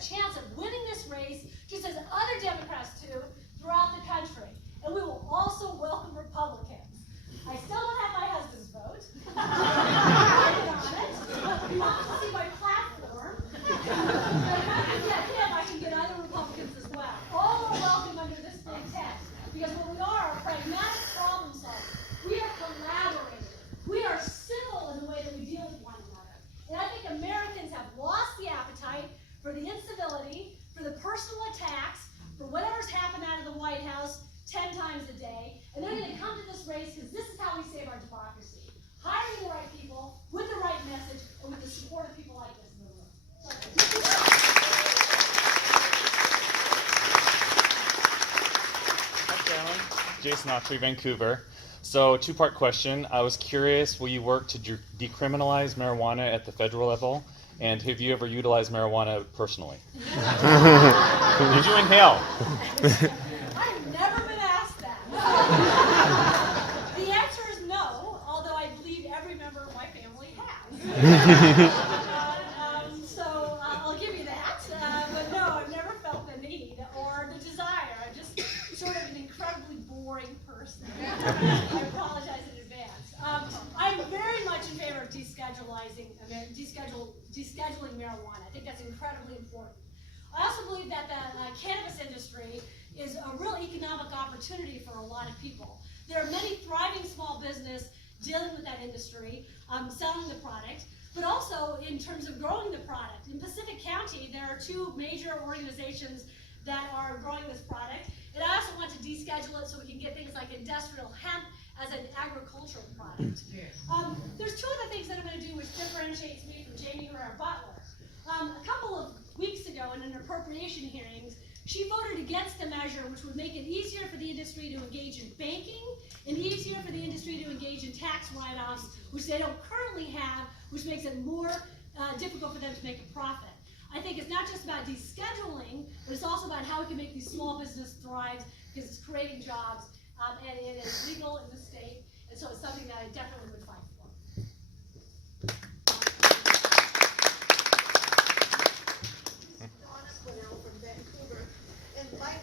a chance of winning this race, just as other Democrats do throughout the country. And we will also welcome Republicans. I still don't have my husband's vote. I'm working on it. But you want to see my platform. If I can get him, I can get other Republicans as well. All are welcome under this big tent. Because what we are pragmatic problem solvers. We are collaborating. We are civil in the way that we deal with one another. And I think Americans have lost the appetite for the incivility, for the personal attacks, for whatever's happened out of the White House 10 times a day. And they're going to come to this race because this is how we save our democracy. Hiring the right people, with the right message, and with the support of people like this in the room. Hi, Carolyn. Jason Autry, Vancouver. So, two-part question. I was curious, will you work to decriminalize marijuana at the federal level? And have you ever utilized marijuana personally? Did you inhale? I've never been asked that. The answer is no, although I believe every member of my family has. So I'll give you that. But no, I've never felt the need or the desire. I'm just sort of an incredibly boring person. I apologize in advance. I'm very much in favor of descheduling marijuana. I think that's incredibly important. I also believe that the cannabis industry is a real economic opportunity for a lot of people. There are many thriving small business dealing with that industry, selling the product, but also in terms of growing the product. In Pacific County, there are two major organizations that are growing this product. And I also want to deschedule it so we can get things like industrial hemp as an agricultural product. There's two other things that I'm going to do which differentiates me from Jamie Herrera Butler. A couple of weeks ago in an appropriation hearings, she voted against a measure which would make it easier for the industry to engage in banking and easier for the industry to engage in tax write-offs, which they don't currently have, which makes it more difficult for them to make a profit. I think it's not just about descheduling, but it's also about how we can make these small businesses thrive because it's creating jobs and it is legal in the state, and so it's something that I definitely would fight for. From Vancouver, and my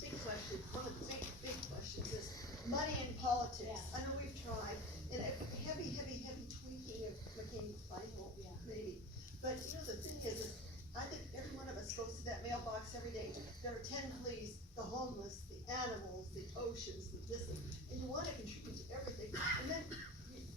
big question, one of the big questions is money in politics. Yes. I know we've tried, and a heavy tweaking of McCain's Bible, maybe. But you know the thing is I think every one of us goes to that mailbox every day. There are 10 pleas, the homeless, the animals, the oceans, the this, and you want to contribute to everything. And then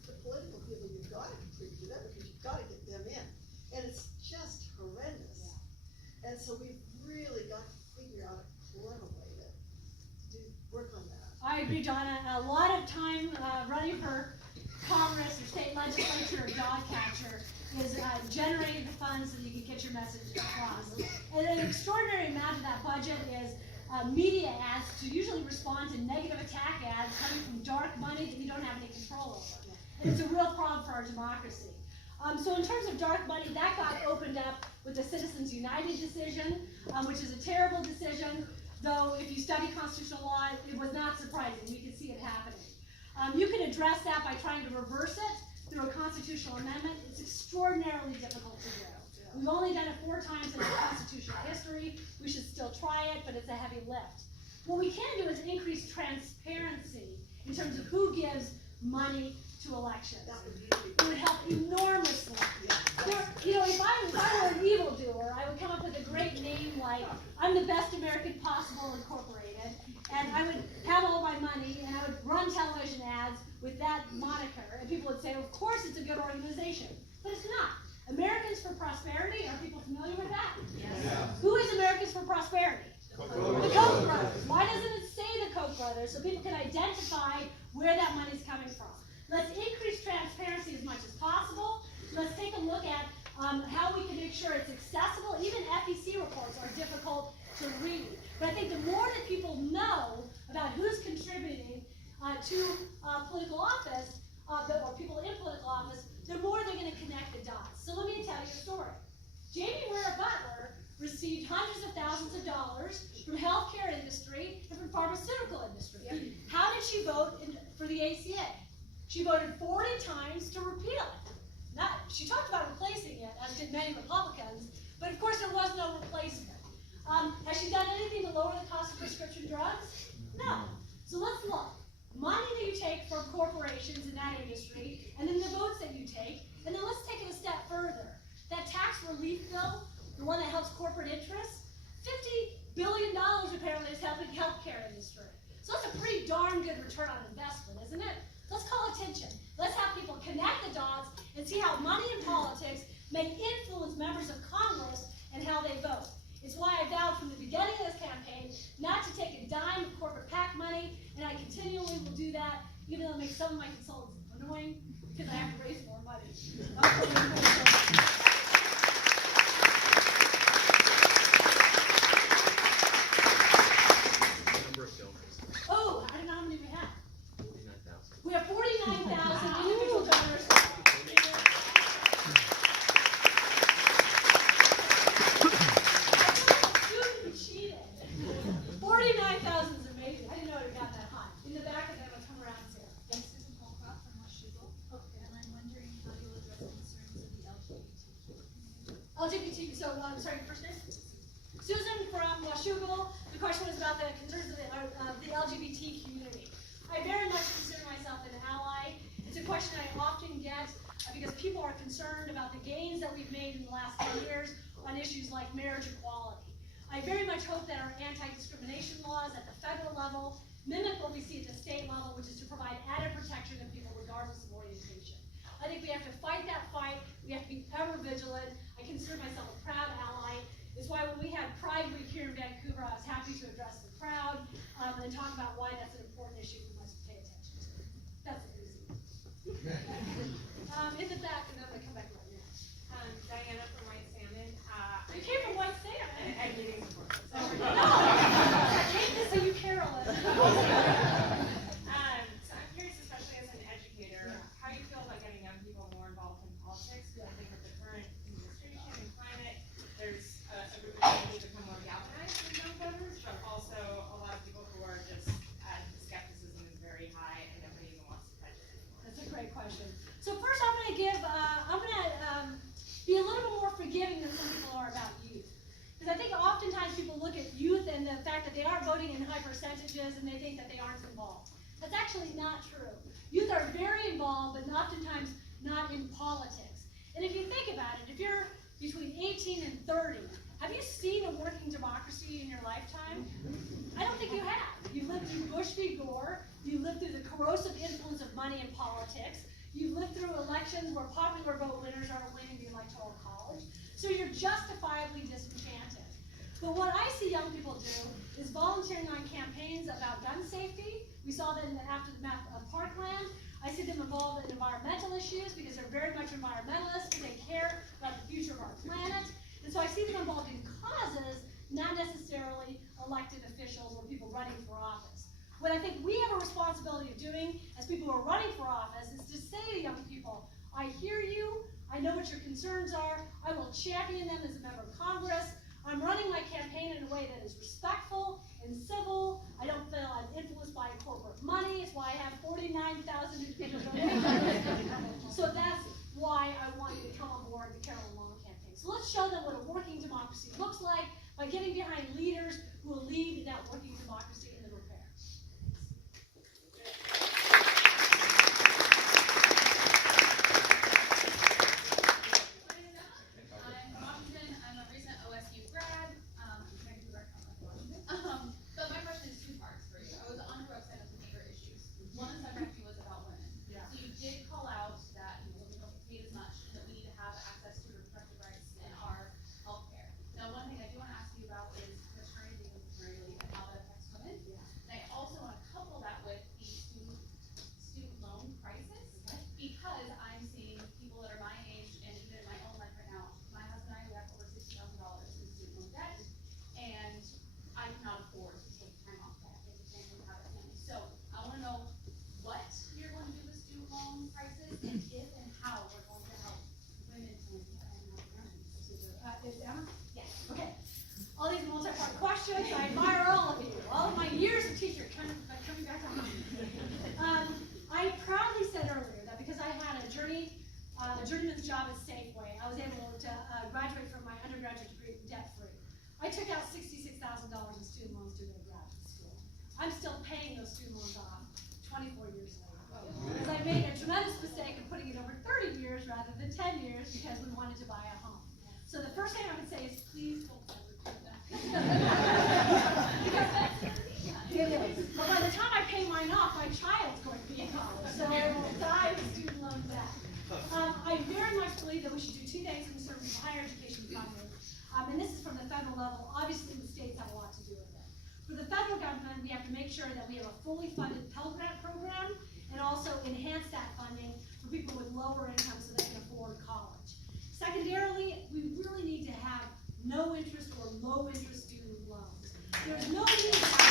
the political people, you've got to contribute to them because you've got to get them in. And it's just horrendous. Yeah. And so we've really got to figure out a clever way to work on that. I agree, Donna. A lot of time running for Congress or state legislature or dog catcher is generating the funds so you can get your message across. And an extraordinary amount of that budget is media ads to usually respond to negative attack ads coming from dark money that you don't have any control over. And it's a real problem for our democracy. So in terms of dark money, that got opened up with the Citizens United decision, which is a terrible decision, though if you study constitutional law, it was not surprising. You could see it happening. You can address that by trying to reverse it through a constitutional amendment. It's extraordinarily difficult to do. We've only done it 4 times in our constitutional history. We should still try it, but it's a heavy lift. What we can do is increase transparency in terms of who gives money to elections. It would help enormously. You know, if I were an evildoer, I would come up with a great name like I'm the Best American Possible Incorporated, and I would have all my money, and I would run television ads with that moniker, and people would say, of course it's a good organization, but it's not. Americans for Prosperity, are people familiar with that? Yes. Yeah. Who is Americans for Prosperity? The Koch brothers. Why doesn't it say the Koch brothers so people can identify where that money's coming from? Let's increase transparency as much as possible. Let's take a look at how we can make sure it's accessible. Even FEC reports are difficult to read. But I think the more that people know about who's contributing to political office, or people in political office, the more they're going to connect the dots. So let me tell you a story. Jamie Herrera Butler received hundreds of thousands of dollars from healthcare industry and from pharmaceutical industry. Yep. How did she vote for the ACA? She voted 40 times to repeal it. She talked about replacing it, as did many Republicans, But of course, there was no replacement. Has she done anything to lower the cost of prescription drugs? No. So let's look. Money that you take from corporations in that industry, and then the votes that you take, and then let's take it a step further. That tax relief bill, the one that helps corporate interests, $50 billion apparently is helping the healthcare industry. So that's a pretty darn good return on investment, isn't it? Let's call attention. Let's have people connect the dots and see how money and politics may influence members of Congress and how they vote. It's why I vowed from the beginning of this campaign not to take a dime of corporate PAC money, and I continually will do that, even though it makes some of my consultants annoying, because I have to raise more money. Oh, I don't know how many we have. 49,000. We have 49,000 individual donors. 49,000 is amazing. I didn't know it got that high. In the back of them, I'll come around and say, yes. Susan Holcroft from Washougal. Okay. And I'm wondering how you'll address concerns of the LGBT, so I'm sorry, your first name? Susan from Washougal. The question was about the concerns of the LGBT community. I very much consider myself an ally. It's a question I often get because people are concerned about the gains that we've made in the last 10 years on issues like marriage equality. I very much hope that our anti-discrimination laws at the federal level mimic what we see at the state level, which is to provide added protection to people regardless of orientation. I think we have to fight that fight. We have to be ever vigilant. I consider myself a proud ally. It's why when we had Pride Week here in Vancouver, I was happy to address the crowd and talk about why that's an important issue we must pay attention to. That's easy. In the back, and then I come back right now. Diana from White Salmon. You came from White Salmon. I'm leaving the board. No! I came to see you, Carolyn. So I'm curious, especially as an educator, how you feel about getting young people more involved in politics. I think with the current administration and climate, there's a group of people who become more galvanized with young voters, but also a lot of people who are just, the skepticism is very high and nobody even wants to touch it anymore. That's a great question. So first I'm going to be a little bit more forgiving than some people are about youth. Because I think oftentimes people look at youth and the fact that they aren't voting in high percentages and they think that they aren't involved. That's actually not true. Youth are very involved, but oftentimes not in politics. And if you think about it, if you're between 18 and 30, have you seen a working democracy in your lifetime? I don't think you have. You lived through Bush v. Gore. You lived through the corrosive influence of money in politics. You've lived through elections where popular vote winners are winning the Electoral College. So you're justifiably disenchanted. But what I see young people do is volunteering on campaigns about gun safety. We saw that in the aftermath of Parkland. I see them involved in environmental issues because they're very much environmentalists and they care about the future of our planet. And so I see them involved in causes, not necessarily elected officials or people running for office. What I think we have a responsibility of doing as people who are running for office is to say to young people, I hear you, I know what your concerns are, I will champion them as a member of Congress. I'm running my campaign in a way that is respectful and civil. I don't feel I'm influenced by corporate money. It's why I have 49,000 individual donors. So that's why I want you to come on board the Carolyn campaign. So let's show them what a working democracy looks like by getting behind leaders who will lead that working democracy in the repair. I'm a recent OSU grad, Vancouver, Washington. But my question is two parts for you. I was on your website looking at your issues. One is actually was about women. Yeah. So you did call out that women don't get paid as much, that we need to have access to reproductive rights in our healthcare. Now, one thing I do want to ask you about is maternity and paternity leave and how that affects women. Yeah. And I also want to couple that with the student loan crisis, because I'm seeing people that are my age and even in my own life right now. My husband and I, we have over $60,000 in student loan debt, and I cannot afford to take time off that as a family, have a family. So I want to know what you're going to do with student loan crisis, and if and how we're going to help women who are not parents. Is Emma? Yes. Okay. All these multi-part questions, I admire all of you. All of my years of teacher coming back on. I proudly said earlier that because I had a journeyman's job at Safeway, I was able to graduate from my undergrad undergraduate degree debt-free. I took out $66,000 in student loans to go to graduate school. I'm still paying those student loans off 24 years later. Because I made a tremendous mistake of putting it over 30 years rather than 10 years because we wanted to buy a home. So the first thing I would say is please don't ever do that. But by the time I pay mine off, my child's going to be in college, so I will die with student loan debt. I very much believe that we should do two things in terms of higher education funding. And this is from the federal level. Obviously, the states have a lot to do with it. For the federal government, we have to make sure that we have a fully funded Pell Grant program and also enhance that funding for people with lower incomes so they can afford college. Secondarily, we really need to have no interest or low interest student loans. There's no need to have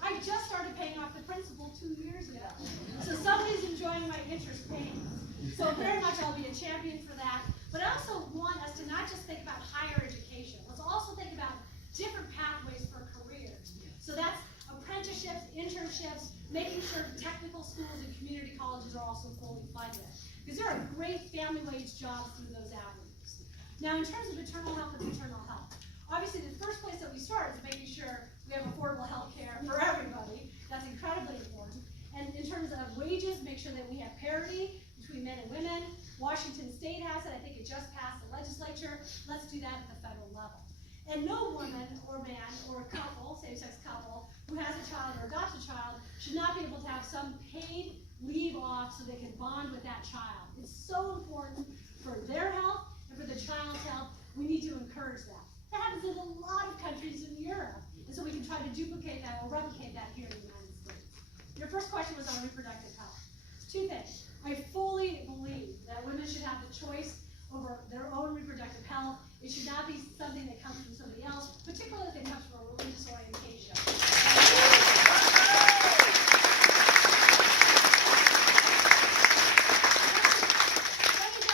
I just started paying off the principal 2 years ago. So somebody's enjoying my interest payments. So very much I'll be a champion for that. But I also want us to not just think about higher education. Let's also think about different pathways for careers. So that's apprenticeships, internships, making sure technical schools and community colleges are also fully funded. Because there are great family wage jobs through those avenues. Now in terms of maternal health and maternal health, obviously the first place that we start is making sure we have affordable health care for everybody. That's incredibly important. And in terms of wages, make sure that we have parity between men and women. Washington State has it. I think it just passed the legislature. Let's do that at the federal level. And no woman or man or couple, same-sex couple, who has a child or adopts a child should not be able to have some paid leave off so they can bond with that child. It's so important for their health and for the child's health. We need to encourage that. That happens in a lot of countries in Europe. And so we can try to duplicate that or replicate that here in the United States. Your first question was on reproductive health. Two things. I fully believe that women should have the choice over their own reproductive health. It should not be something that comes from somebody else, particularly if it comes from a religious orientation.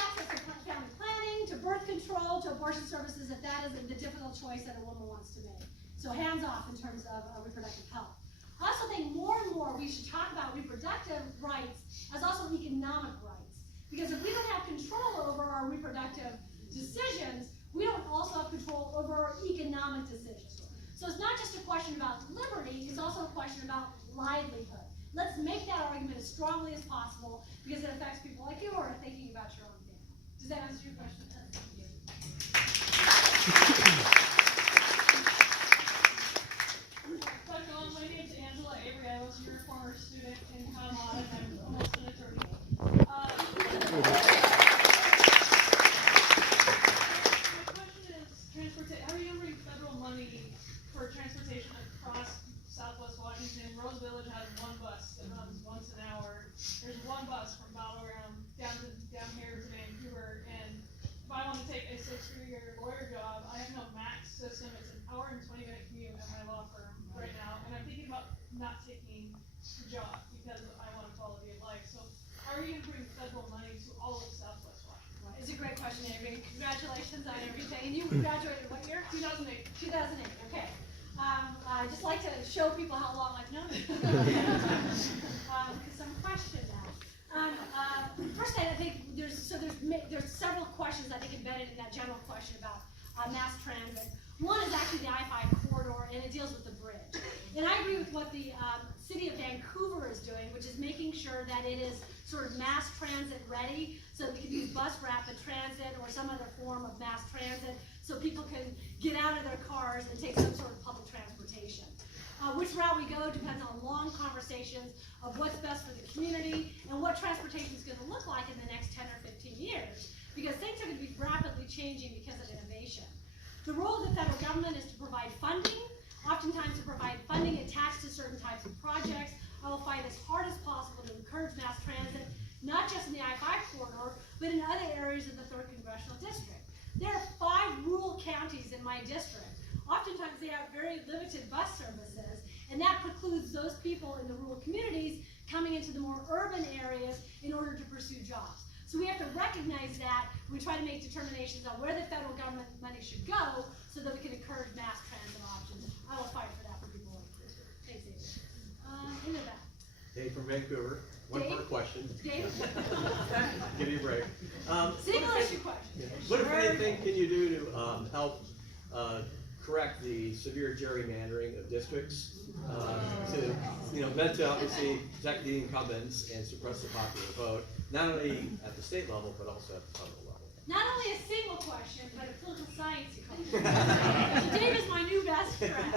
Access to family planning, to birth control, to abortion services, if that is the difficult choice that a woman wants to make. So hands off in terms of reproductive health. I also think more and more we should talk about reproductive rights as also economic rights. Because if we don't have control over our reproductive decisions, we don't also have control over our economic decisions. So it's not just a question about liberty, it's also a question about livelihood. Let's make that argument as strongly as possible because it affects people like you who are thinking about your own family. Does that answer your question? My name's Angela Avery. I was your former student in Townhall, and I'm almost an attorney. My question is, how are you bring federal money for transportation across Southwest Washington? Rose Village has one bus that runs once an hour. There's one bus from Battleground down here to Vancouver, and if I want to take a 6-year lawyer job, I have no max system. It's an hour and 20-minute commute at my law firm right now, and I'm thinking about not taking the job because I want quality of life. So how are you going to bring federal money to all of Southwest Washington? It's a great question, Avery. Congratulations on everything. And you graduated what year? 2008. 2008, okay. I just like to show people how long I've known you. Some question now. First, I think there's several questions I think embedded in that general question about mass transit. One is actually the I-5 corridor, and it deals with the bridge. And I agree with what the city of Vancouver is doing, which is making sure that it is sort of mass transit ready, so we can use bus rapid transit or some other form of mass transit, so people can get out of their cars and take some sort of public transportation. Which route we go depends on long conversations of what's best for the community and what transportation is going to look like in the next 10 or 15 years, because things are going to be rapidly changing because of innovation. The role of the federal government is to provide funding, oftentimes to provide funding attached to certain types of projects. I will fight as hard as possible to encourage mass transit, not just in the I-5 corridor, but in other areas of the 3rd Congressional District. There are 5 rural counties in my district. Oftentimes they have very limited bus services, and that precludes those people in the rural communities coming into the more urban areas in order to pursue jobs. So we have to recognize that. We try to make determinations on where the federal government money should go so that we can encourage mass transit options. I will fight for that for people like you. Thanks, David. Into that. Dave from Vancouver. One Dave? part question. Dave? Give you a break. Single issue question. What if anything can you do to help correct the severe gerrymandering of districts to meant to obviously protect the incumbents and suppress the popular vote, not only at the state level but also at the federal level? Not only a single question, but a political science question. Dave is my new best friend.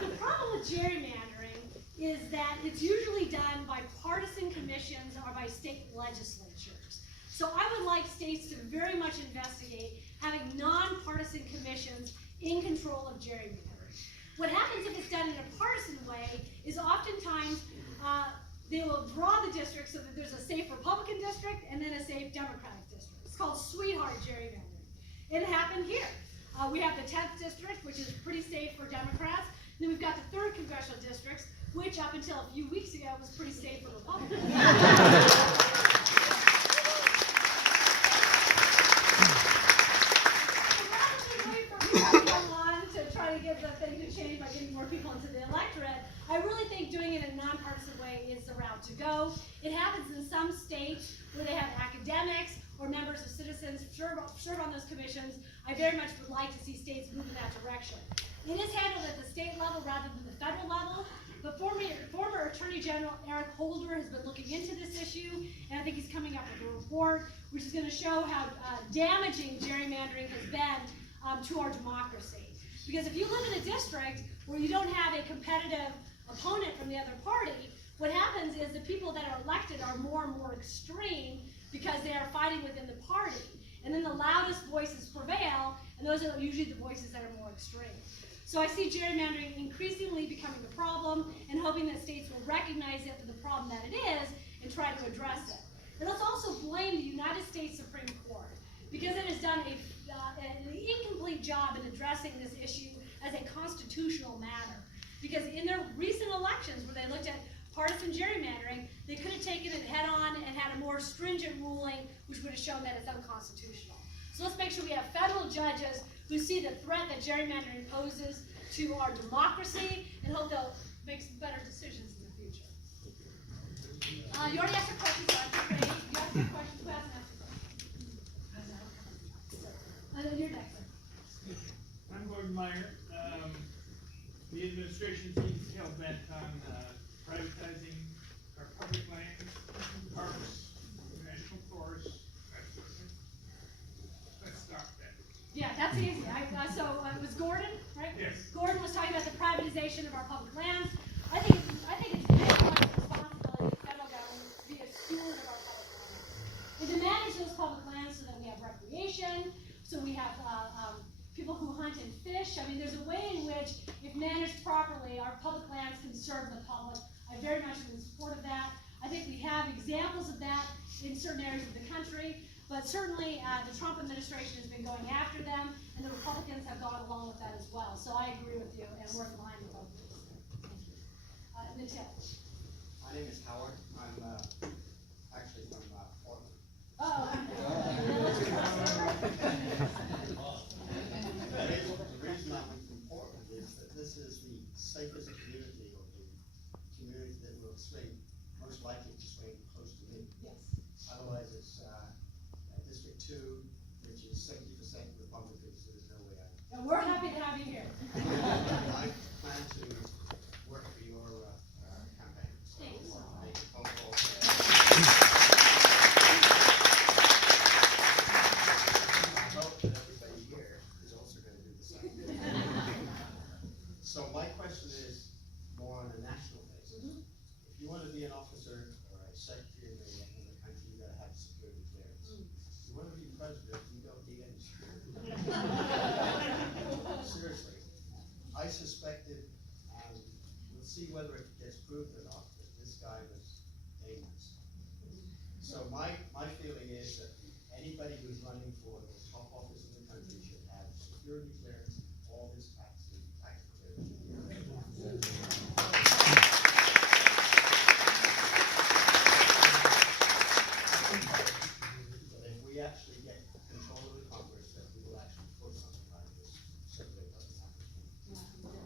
The problem with gerrymandering is that it's usually done by partisan commissions or by state legislatures. So I would like states to very much investigate having nonpartisan commissions in control of gerrymandering. What happens if it's done in a partisan way is oftentimes they will draw the district so that there's a safe Republican district and then a safe Democratic district. It's called sweetheart gerrymandering. It happened here. We have the 10th district, which is pretty safe for Democrats. Then we've got the 3rd congressional districts, which up until a few weeks ago was pretty safe for Republicans. Get the thing to change by getting more people into the electorate. I really think doing it in a nonpartisan way is the route to go. It happens in some states where they have academics or members of citizens serve on those commissions. I very much would like to see states move in that direction. It is handled at the state level rather than the federal level, but former Attorney General Eric Holder has been looking into this issue, and I think he's coming up with a report which is going to show how damaging gerrymandering has been to our democracy. Because if you live in a district where you don't have a competitive opponent from the other party, what happens is the people that are elected are more and more extreme because they are fighting within the party. And then the loudest voices prevail, and those are usually the voices that are more extreme. So I see gerrymandering increasingly becoming a problem, and hoping that states will recognize it for the problem that it is and try to address it. And let's also blame the United States Supreme Court, because it has done an incomplete job in addressing this issue as a constitutional matter. Because in their recent elections, where they looked at partisan gerrymandering, they could have taken it head on and had a more stringent ruling, which would have shown that it's unconstitutional. So let's make sure we have federal judges who see the threat that gerrymandering poses to our democracy, and hope they'll make some better decisions in the future. You already asked your questions, so I'm just ready. You asked your questions, who hasn't asked your questions? You're next. I'm Gordon Meyer. The administration seems hell-bent on privatizing our public lands, parks, national forests, that sort of thing. Let's stop that. Yeah, that's easy. It was Gordon, right? Yes. Gordon was talking about the privatization of our public lands. I think it's everyone's responsibility, the federal government, to be a steward of our public lands. And to manage those public lands so that we have recreation, so we have people who hunt and fish. I mean, there's a way in which, if managed properly, our public lands can serve the public. I very much am in support of that. I think we have examples of that in certain areas of the country, but certainly the Trump administration has been going after them, and the Republicans have gone along with that as well. So I agree with you, and we're in line with both of these. Thank you. Mattel. My name is Howard. I'm actually from Portland. Oh. The reason I'm from Portland is that this is the safest community, or the community that will swing, most likely to swing close to me. Yes. Otherwise, it's District 2, which is 70% Republican, so there's no way And we're happy to have you here. I plan to work for your campaign. So Thanks. make a phone call. I hope that everybody here is also going to do the same. So my question is more on a national basis. If you want to be an officer or a secretary in the country, you got to have security clearance. If you want to be president, you don't need any security. Seriously, I suspected, and we'll see whether it gets proved or not, that this guy was dangerous. So my feeling is that anybody who's running for the top office in the country should have security clearance, all his tax clearance. But if we actually get control of the Congress, then we will actually put something like this, so that it doesn't happen.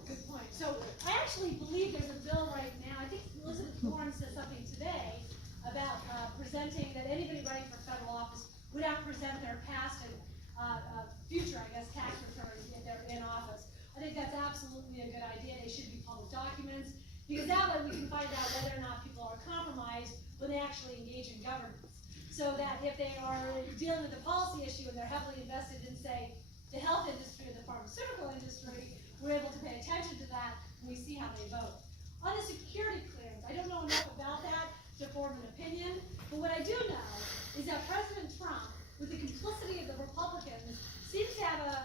Good point. So I actually believe there's a bill right now, I think Elizabeth Warren said something today, about presenting that anybody running for federal office would have to present their past and future, I guess, tax returns if they're in office. I think that's absolutely a good idea. They should be public documents, because that way we can find out whether or not people are compromised when they actually engage in governance. So that if they are dealing with a policy issue and they're heavily invested in, say, the health industry or the pharmaceutical industry, we're able to pay attention to that and we see how they vote. On the security clearance, I don't know enough about that to form an opinion, but what I do know is that President Trump, with the complicity of the Republicans, seems to have a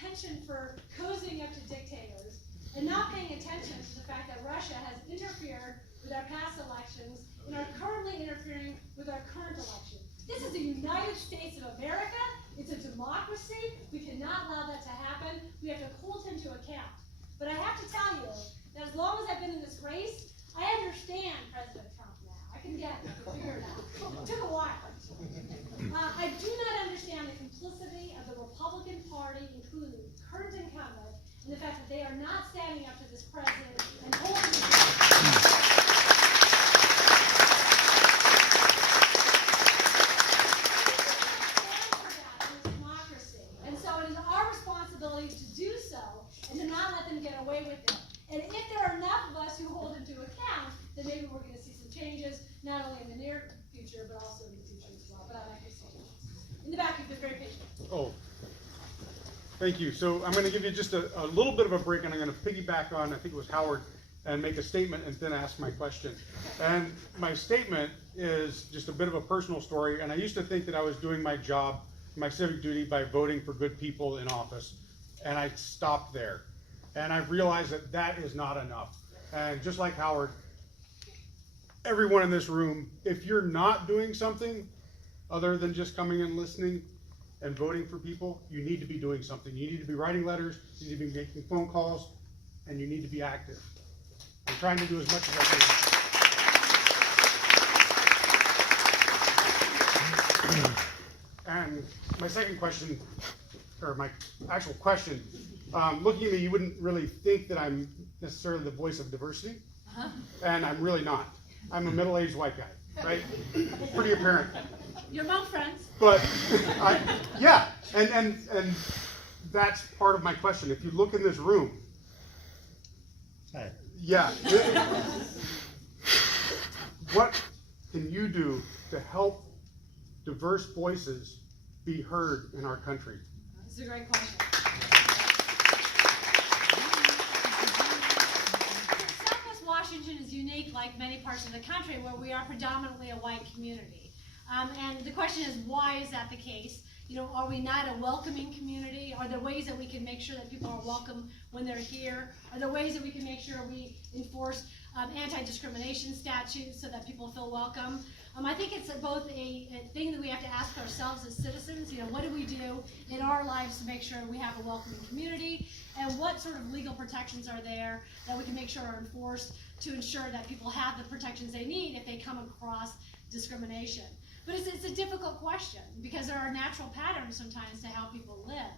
penchant for cozying up to dictators and not paying attention to the fact that Russia has interfered with our past elections and are currently interfering with our current election. This is the United States of America. It's a democracy. We cannot allow that to happen. We have to hold him to account. But I have to tell you that as long as I've been in this race, I understand President Trump now. I can get it, I can figure it out. It took a while. I do not understand the complicity of the Republican Party, including the current incumbent, in the fact that they are not standing up to this president and holding him to democracy. And so it is our responsibility to do so and to not let them get away with it. And if there are enough of us who hold him to account, then maybe we're going to see some changes, not only in the near future, but also in the future as well. But I like to see it. In the back, you've been very patient. Oh, thank you. So I'm going to give you just a little bit of a break, and I'm going to piggyback on, I think it was Howard, and make a statement and then ask my question. And my statement is just a bit of a personal story, and I used to think that I was doing my job, my civic duty, by voting for good people in office, and I stopped there. And I realized that that is not enough. And just like Howard, everyone in this room, if you're not doing something other than just coming and listening and voting for people, you need to be doing something. You need to be writing letters, you need to be making phone calls, and you need to be active. I'm trying to do as much as I can. And my second question, or my actual question, looking at me, you wouldn't really think that I'm necessarily the voice of diversity, and I'm really not. I'm a middle-aged white guy, right? Pretty apparent. You're among friends. But, yeah, and that's part of my question. If you look in this room, yeah, what can you do to help diverse voices be heard in our country? This is a great question. Southwest Washington is unique, like many parts of the country, where we are predominantly a white community. And the question is, why is that the case? You know, are we not a welcoming community? Are there ways that we can make sure that people are welcome when they're here? Are there ways that we can make sure we enforce anti-discrimination statutes so that people feel welcome? I think it's both a thing that we have to ask ourselves as citizens, you know, what do we do in our lives to make sure we have a welcoming community? And what sort of legal protections are there that we can make sure are enforced to ensure that people have the protections they need if they come across discrimination? But it's a difficult question because there are natural patterns sometimes to how people live.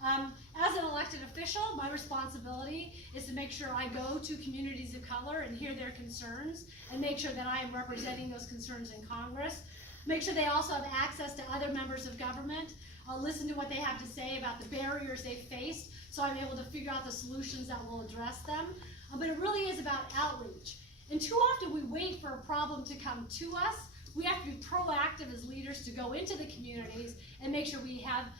As an elected official, my responsibility is to make sure I go to communities of color and hear their concerns and make sure that I am representing those concerns in Congress. Make sure they also have access to other members of government. I'll listen to what they have to say about the barriers they faced so I'm able to figure out the solutions that will address them. But it really is about outreach. And too often we wait for a problem to come to us. We have to be proactive as leaders to go into the communities and make sure we have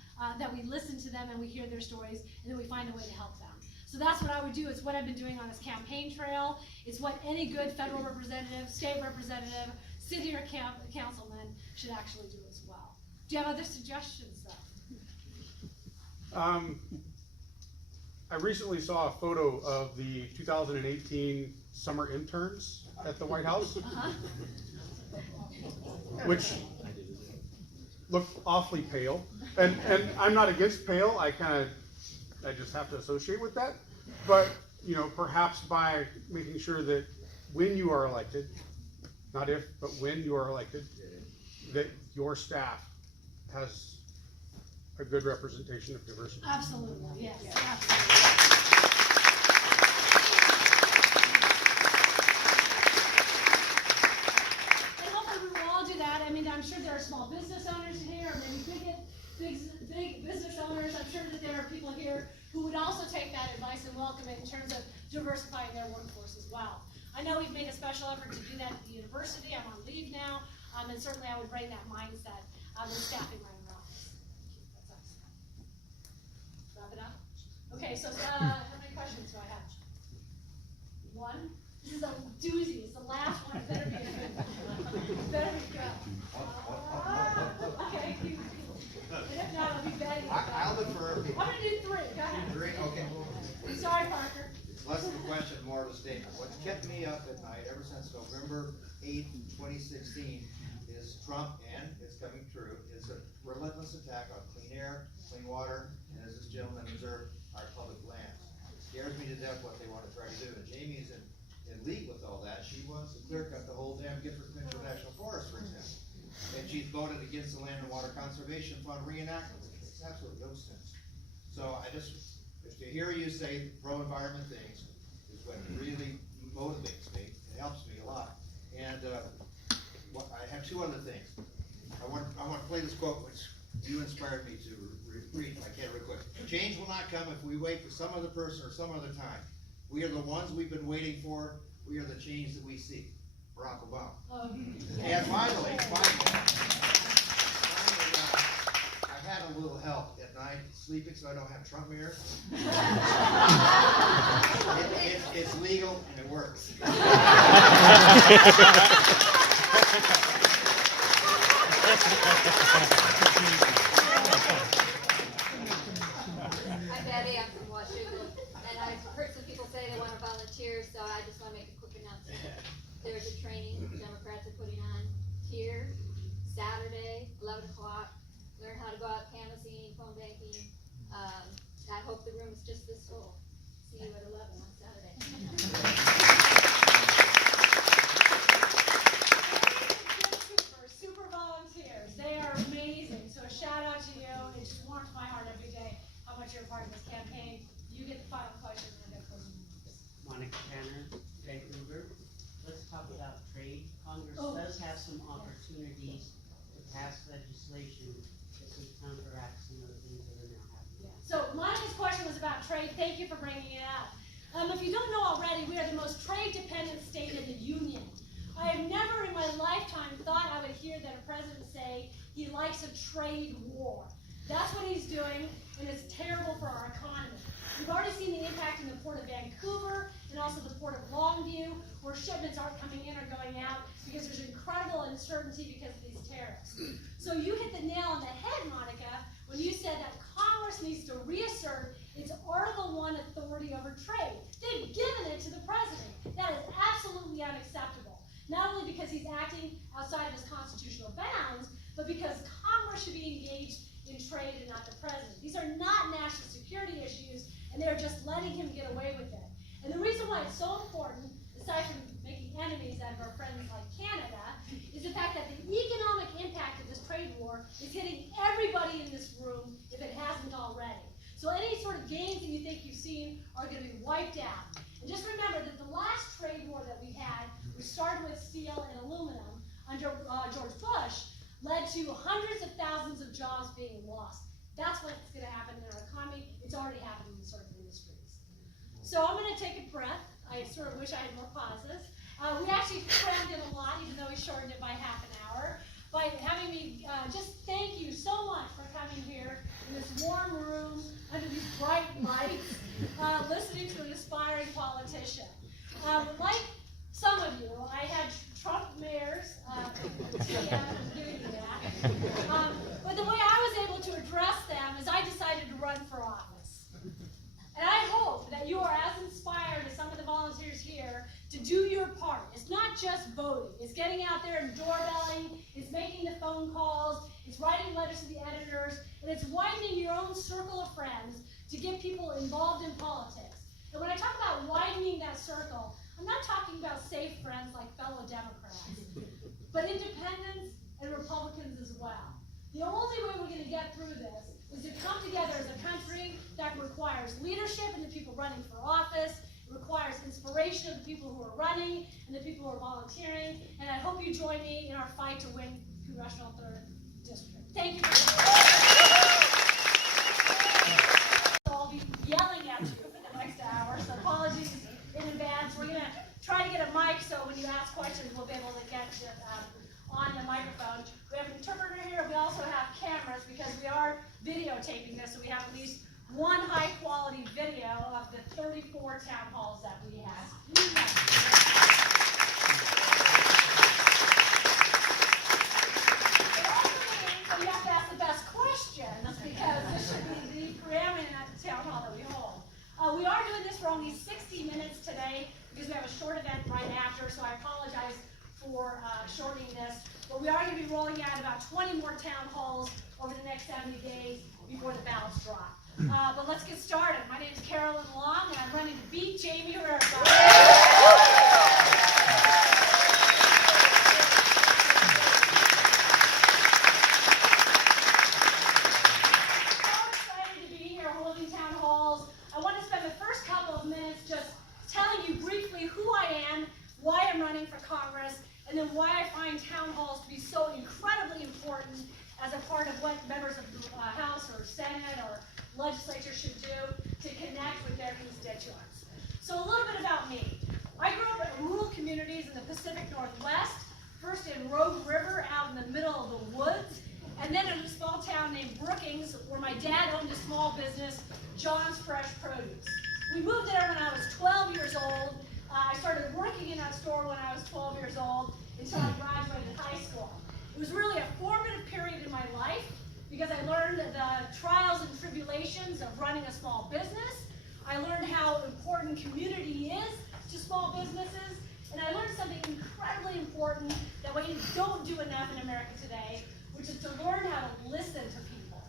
that we listen to them and we hear their stories and then we find a way to help them. So that's what I would do. It's what I've been doing on this campaign trail. It's what any good federal representative, state representative, city or councilman should actually do as well. Do you have other suggestions though? I recently saw a photo of the 2018 summer interns at the White House, which looked awfully pale. And I'm not against pale, I just have to associate with that. But, you know, perhaps by making sure that when you are elected, not if, but when you are elected, that your staff has a good representation of diversity. Absolutely, yes, absolutely. And hopefully also take that advice and welcome it in terms of diversifying their workforce as well. I know we've made a special effort to do that at the university. I'm on leave now, and certainly I would bring that mindset in staffing my own office. That's excellent. Wrap it up? Okay, so how many questions do I have? One? This is a doozy. It's the last one. It better be a good one. It better be good. Okay. And if not, I'll be betting. I'll defer. I'm gonna do three. Go ahead. Three, okay. Sorry, Parker. It's less of a question, more of a statement. What's kept me up at night ever since November 8th, 2016 is Trump, and it's coming true, is a relentless attack on clean air, clean water, and as this gentleman observed, our public lands. It scares me to death what they want to try to do, and Jamie's in league with all that. She wants to clear cut the whole damn Gifford Pinchot National Forest, for example. And she's voted against the Land and Water Conservation Fund reenactment, which makes absolutely no sense. So I just, to hear you say pro-environment things is what really motivates me, it helps me a lot. And I have two other things. I want to play this quote, which you inspired me to read. I can't real quick. Change will not come if we wait for some other person or some other time. We are the ones we've been waiting for. We are the change that we seek. Barack Obama. And finally, I've had a little help at night sleeping, so I don't have Trump mirror. It's legal and it works. I'm Betty, I'm from Washington, and I've heard some people say they want to volunteer, so I just want to make a quick announcement. There's a training Democrats are putting on here, Saturday, 11 o'clock, learn how to go out canvassing, phone banking. I hope the room is just this full. See you at 11 on Saturday. Super volunteers. They are amazing. So a shout out to you. It just warms my heart every day how much you're a part of this campaign. You get the final question and then closing remarks. Monica Tanner, Vancouver. Let's talk about trade. Congress does have some opportunities to pass legislation that could counteract some of the things that are now happening. So Monica's question was about trade. Thank you for bringing it up. If you don't know already, we are the most trade-dependent state in the union. I have never in my lifetime thought I would hear that a president say he likes a trade war. That's what he's doing, and it's terrible for our economy. We've already seen the impact in the port of Vancouver and also the port of Longview, where shipments aren't coming in or going out because there's incredible uncertainty because of these tariffs. So you hit the nail on the head, Monica, when you said that Congress needs to reassert its Article I authority over trade. They've given it to the president. That is absolutely unacceptable. Not only because he's acting outside of his constitutional bounds, but because Congress should be engaged in trade and not the president. These are not national security issues, and they're just letting him get away with it. And the reason why it's so important, aside from making enemies out of our friends like Canada, is the fact that the economic impact of this trade war is hitting everybody in this room if it hasn't already. So any sort of gains that you think you've seen are going to be wiped out. And just remember that the last trade war that we had, we started with steel and aluminum under George Bush, led to hundreds of thousands of jobs being lost. That's what's going to happen in our economy. It's already happening in certain industries. So I'm going to take a breath. I sort of wish I had more pauses. We actually crammed in a lot, even though we shortened it by half an hour, by having me just thank you so much for coming here in this warm room under these bright lights, listening to an aspiring politician. Like some of you, I had Trump mayors, TM, I'm giving you that. But the way I was able to address them is I decided to run for office. And I hope that you are as inspired as some of the volunteers here to do your part. It's not just voting. It's getting out there and doorbelling. It's making the phone calls. It's writing letters to the editors. And it's widening your own circle of friends to get people involved in politics. And when I talk about widening that circle, I'm not talking about safe friends like fellow Democrats, but independents and Republicans as well. The only way we're going to get through this is to come together as a country that requires leadership in the people running for office. It requires inspiration of the people who are running and the people who are volunteering. And I hope you join me in our fight to win Congressional 3rd District. Thank you. I'll be yelling at 4 town halls that we had. It also means that you have to ask the best questions, because this should be the preeminent at the town hall that we hold. We are doing this for only 60 minutes today, because we have a short event right after, so I apologize for shortening this. But we are going to be rolling out about 20 more town halls over the next 70 days before the ballots drop. But let's get started. My name is Carolyn Long, and I'm running to beat Jamie Herrera. So excited to be here holding town halls. I want to spend the first couple of minutes just telling you briefly who I am, why I'm running for Congress, and then why I find town halls to be so incredibly important as a part of what members of the House or Senate or legislature should do to connect with their constituents. So a little bit about me. I grew up in rural communities in the Pacific Northwest, first in Rogue River out in the middle of the woods, and then in a small town named Brookings where my dad owned a small business, John's Fresh Produce. We moved there when I was 12 years old. I started working in that store when I was 12 years old until I graduated high school. It was really a formative period in my life because I learned the trials and tribulations of running a small business. I learned how important community is to small businesses, and I learned something incredibly important that we don't do enough in America today, which is to learn how to listen to people.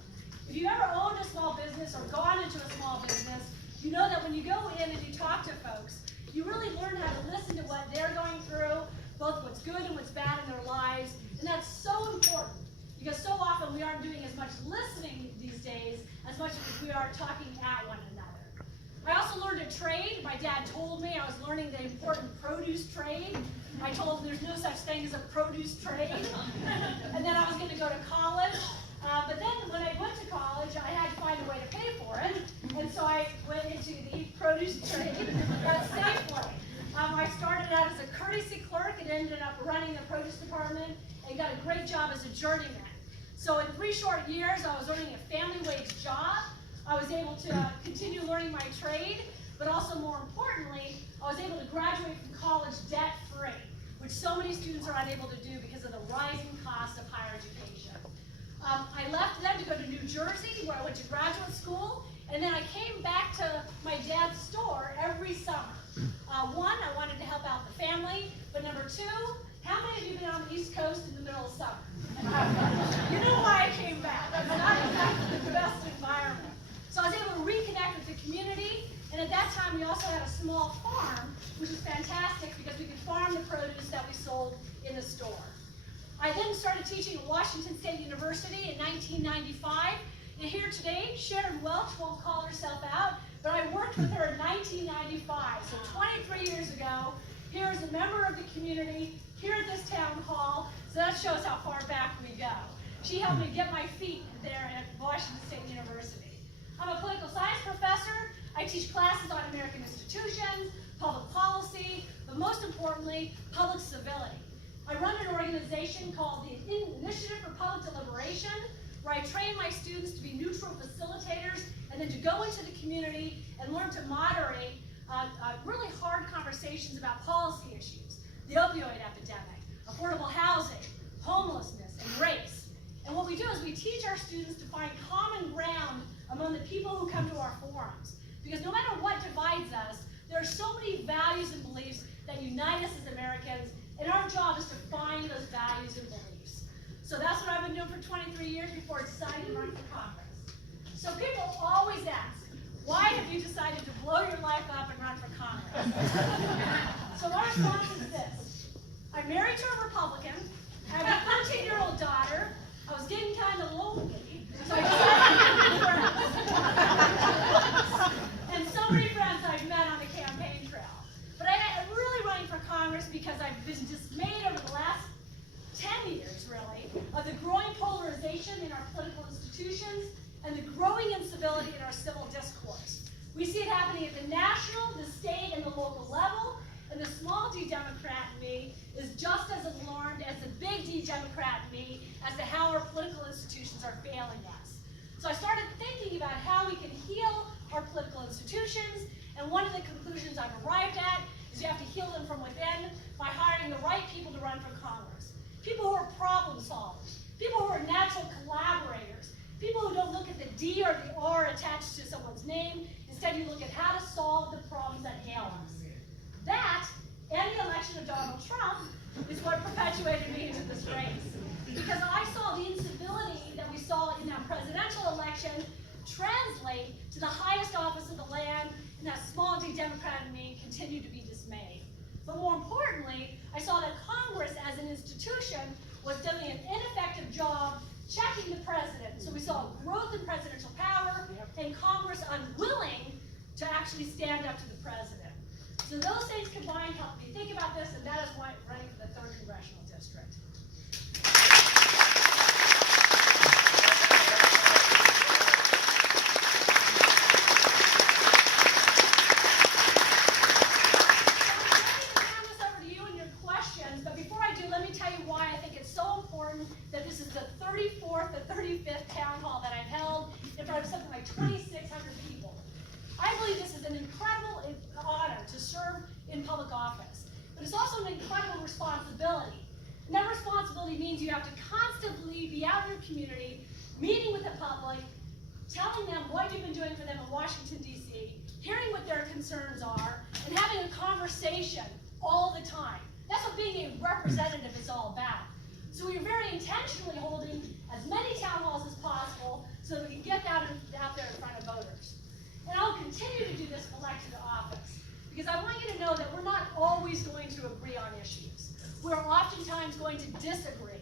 If you've ever owned a small business or gone into a small business, you know that when you go in and you talk to folks, you really learn how to listen to what they're going through, both what's good and what's bad in their lives, and that's so important because so often we aren't doing as much listening these days as much as we are talking at one another. I also learned a trade. My dad told me I was learning the important produce trade. I told him there's no such thing as a produce trade. And then I was going to go to college. But then when I went to college, I had to find a way to pay for it. And so I went into the produce trade at Safeway. I started out as a courtesy clerk and ended up running the produce department and got a great job as a journeyman. So in 3 short years, I was earning a family wage job. I was able to continue learning my trade, but also more importantly, I was able to graduate from college debt-free, which so many students are unable to do because of the rising cost of higher education. I left then to go to New Jersey, where I went to graduate school, and then I came back to my dad's store every summer. One, I wanted to help out the family, but number 2, how many of you have been on the East Coast in the middle of summer? You know why I came back. It's not exactly the best environment. So I was able to reconnect with the community, and at that time we also had a small farm, which was fantastic because we could farm the produce that we sold in the store. I then started teaching at Washington State University in 1995, and here today, Sharon Welch won't call herself out, but I worked with her in 1995, so 23 years ago, here as a member of the community, here at this town hall, so that shows how far back we go. She helped me get my feet there at Washington State University. I'm a political science professor. I teach classes on American institutions, public policy, but most importantly, public civility. I run an organization called the Initiative for Public Deliberation, where I train my students to be neutral facilitators and then to go into the community and learn to moderate really hard conversations about policy issues, the opioid epidemic, affordable housing, homelessness, and race. And what we do is we teach our students to find common ground among the people who come to our forums. Because no matter what divides us, there are so many values and beliefs that unite us as Americans, and our job is to find those values and beliefs. So that's what I've been doing for 23 years before I decided to run for Congress. So people always ask, why have you decided to blow your life up and run for Congress? So my response is this. I'm married to a Republican. I have a 13-year-old daughter. I was getting kind of lonely, so I decided to be friends. And so many friends I've met on the campaign trail. But I'm really running for Congress because I've been dismayed over the last 10 years, really, of the growing polarization in our political institutions and the growing incivility in our civil discourse. We see it happening at the national, the state, and the local level, and the small d Democrat in me is just as alarmed as the big D Democrat in me as to how our political institutions are failing us. So I started thinking about how we can heal our political institutions, and one of the conclusions I've arrived at is you have to heal them from within by hiring the right people to run for Congress. People who are problem solvers, people who are natural collaborators, people who don't look at the D or the R attached to someone's name. Instead, you look at how to solve the problems that ail us. That, and the election of Donald Trump, is what perpetuated me into this race. Because I saw the incivility that we saw in that presidential election translate to the highest office of the land, and that small d Democrat in me continued to be dismayed. But more importantly, I saw that Congress as an institution was doing an ineffective job checking the president. So we saw growth in presidential power and Congress unwilling to actually stand up to the president. So those things combined helped me think about this, and that is why I'm running for the 3rd Congressional District. The 35th town hall that I've held in front of something like 2,600 people. I believe this is an incredible honor to serve in public office, but it's also an incredible responsibility. And that responsibility means you have to constantly be out in your community, meeting with the public, telling them what you've been doing for them in Washington, D.C., hearing what their concerns are, and having a conversation all the time. That's what being a representative is all about. So we're very intentionally holding as many town halls as possible so that we can get that out there in front of voters. And I'll continue to do this for elected office because I want you to know that we're not always going to agree on issues. We're oftentimes going to disagree.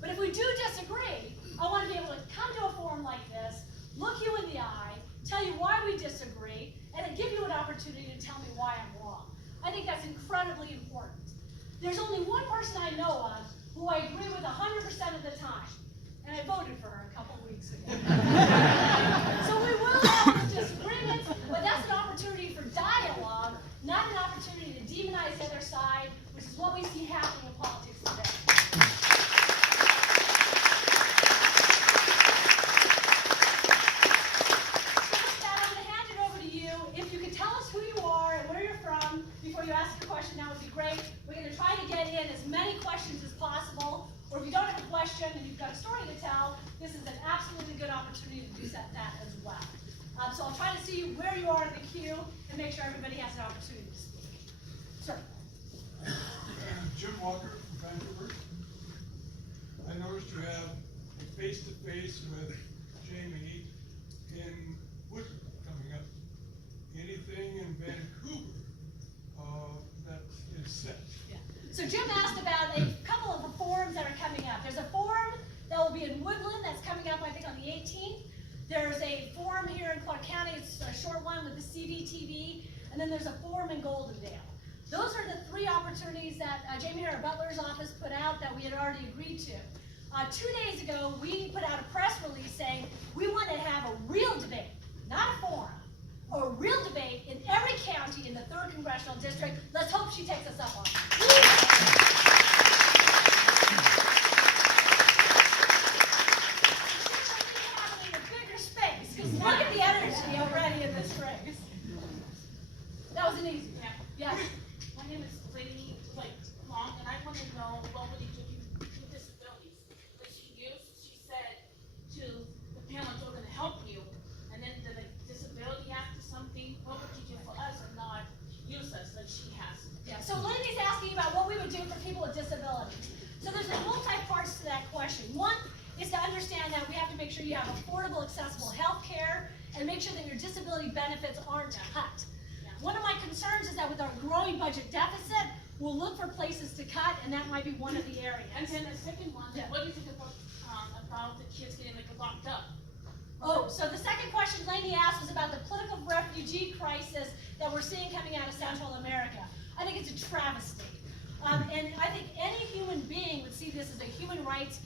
But if we do disagree, I want to be able to come to a forum like this, look you in the eye, tell you why we disagree, and give you an opportunity to tell me why I'm wrong. I think that's incredibly important. There's only one person I know of who I agree with 100% of the time. And I voted for her a couple weeks ago. So we will have disagreements, but that's an opportunity for dialogue, not an opportunity to demonize the other side, which is what we see happening in politics today. With that, I'm going to hand it over to you. If you could tell us who you are and where you're from before you ask your question, that would be great. We're going to try to get in as many questions as possible. Or if you don't have a question and you've got a story to tell, this is an absolutely good opportunity to do that as well. So I'll try to see where you are in the queue and make sure everybody has an opportunity to speak. Sir. Jim Walker from Vancouver. I noticed you have a face-to-face with Jamie in Woodland coming up. Anything in Vancouver that is set? Yeah. So Jim asked about a couple of the forums that are coming up. There's a forum that will be in Woodland that's coming up, I think, on the 18th. There's a forum here in Clark County. It's a short one with the CVTV. And then there's a forum in Goldendale. Those are the 3 opportunities that Jamie Harris Butler's office put out that we had already agreed to. 2 days ago, we put out a press release saying we want to have a real debate, not a forum, a real debate in every county in the 3rd Congressional District. Let's hope she takes us up on it. Look at the energy already in this race. That was an easy one. Yes. My name is Lady Long, and I want to know what would you do with disabilities? But she said to the panel, we're going to help you, and then the Disability Act or something. What would you do for us and not use us like she has? Yeah. So Lady's asking about what we would do for people with disabilities. So there's a multi-parts to that question. One is to understand that we have to make sure you have affordable, accessible health care and make sure that your disability benefits aren't cut. One of my concerns is that with our growing budget deficit, we'll look for places to cut, and that might be one of the areas. And then the second one, what do you think about the kids getting locked up? Oh, so the second question Lainey asked was about the political refugee crisis that we're seeing coming out of Central America. I think it's a travesty. And I think any human being would see this as a human rights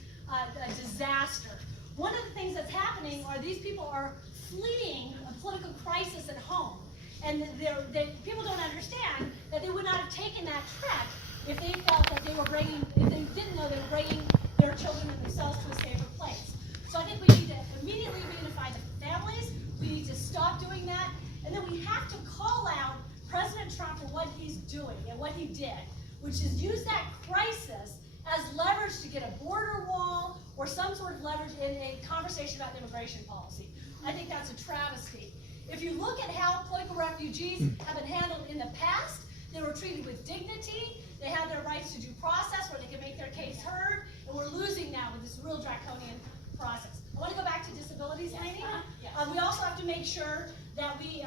disaster. One of the things that's happening are these people are fleeing a political crisis at home. And people don't understand that they would not have taken that trek if they felt that they were bringing, if they didn't know they were bringing their children and themselves to a safer place. So I think we need to immediately reunify the families. We need to stop doing that. And then we have to call out President Trump for what he's doing and what he did, which is use that crisis as leverage to get a border wall or some sort of leverage in a conversation about immigration policy. I think that's a travesty. If you look at how political refugees have been handled in the past, they were treated with dignity, they had their rights to due process where they could make their case heard, and we're losing now with this real draconian process. I want to go back to disabilities, Lainey. We also have to make sure that we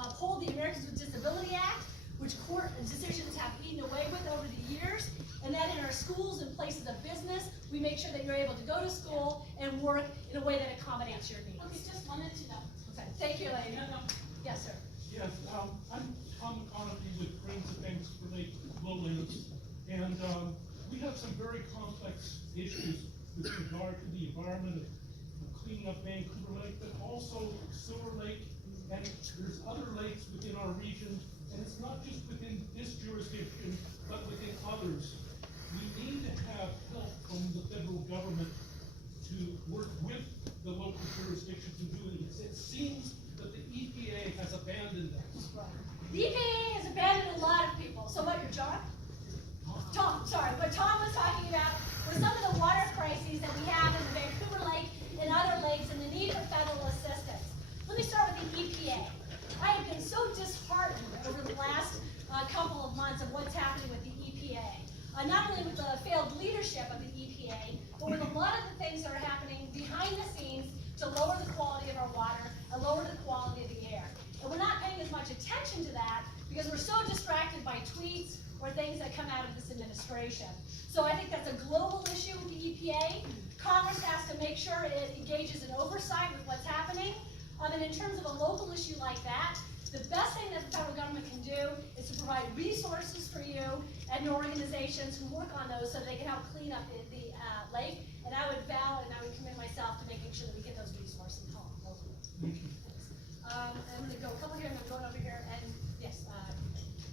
uphold the Americans with Disability Act, which court decisions have eaten away with over the years, and that in our schools and places of business, we make sure that you're able to go to school and work in a way that accommodates your needs. Okay, just wanted to know. Okay, thank you, Lainey. Yes, sir. Yes, I'm Tom McConaughey with Friends of Banks for Lake Lowlands, and we have some very complex issues with regard to the environment of cleaning up Vancouver Lake, but also Silver Lake, and there's other lakes within our region, and it's not just within this jurisdiction, but within others. We need to have help from the federal government to work with the local jurisdictions in doing this. It seems that the EPA has abandoned us. The EPA has abandoned a lot of people. So what, you're John? Tom, sorry. What Tom was talking about were some of the water crises that we have in the Vancouver Lake and other lakes and the need for federal assistance. Let me start with the EPA. I have been so disheartened over the last couple of months of what's happening with the EPA. Not only with the failed leadership of the EPA, but with a lot of the things that are happening behind the scenes to lower the quality of our water and lower the quality of the air. And we're not paying as much attention to that because we're so distracted by tweets or things that come out of this administration. So I think that's a global issue with the EPA. Congress has to make sure it engages in oversight with what's happening. And in terms of a local issue like that, the best thing that the federal government can do is to provide resources for you and your organizations who work on those so they can help clean up the lake. And I would vow and I would commit myself to making sure that we get those resources home locally. I'm going to go a couple here and I'm going over here. And yes,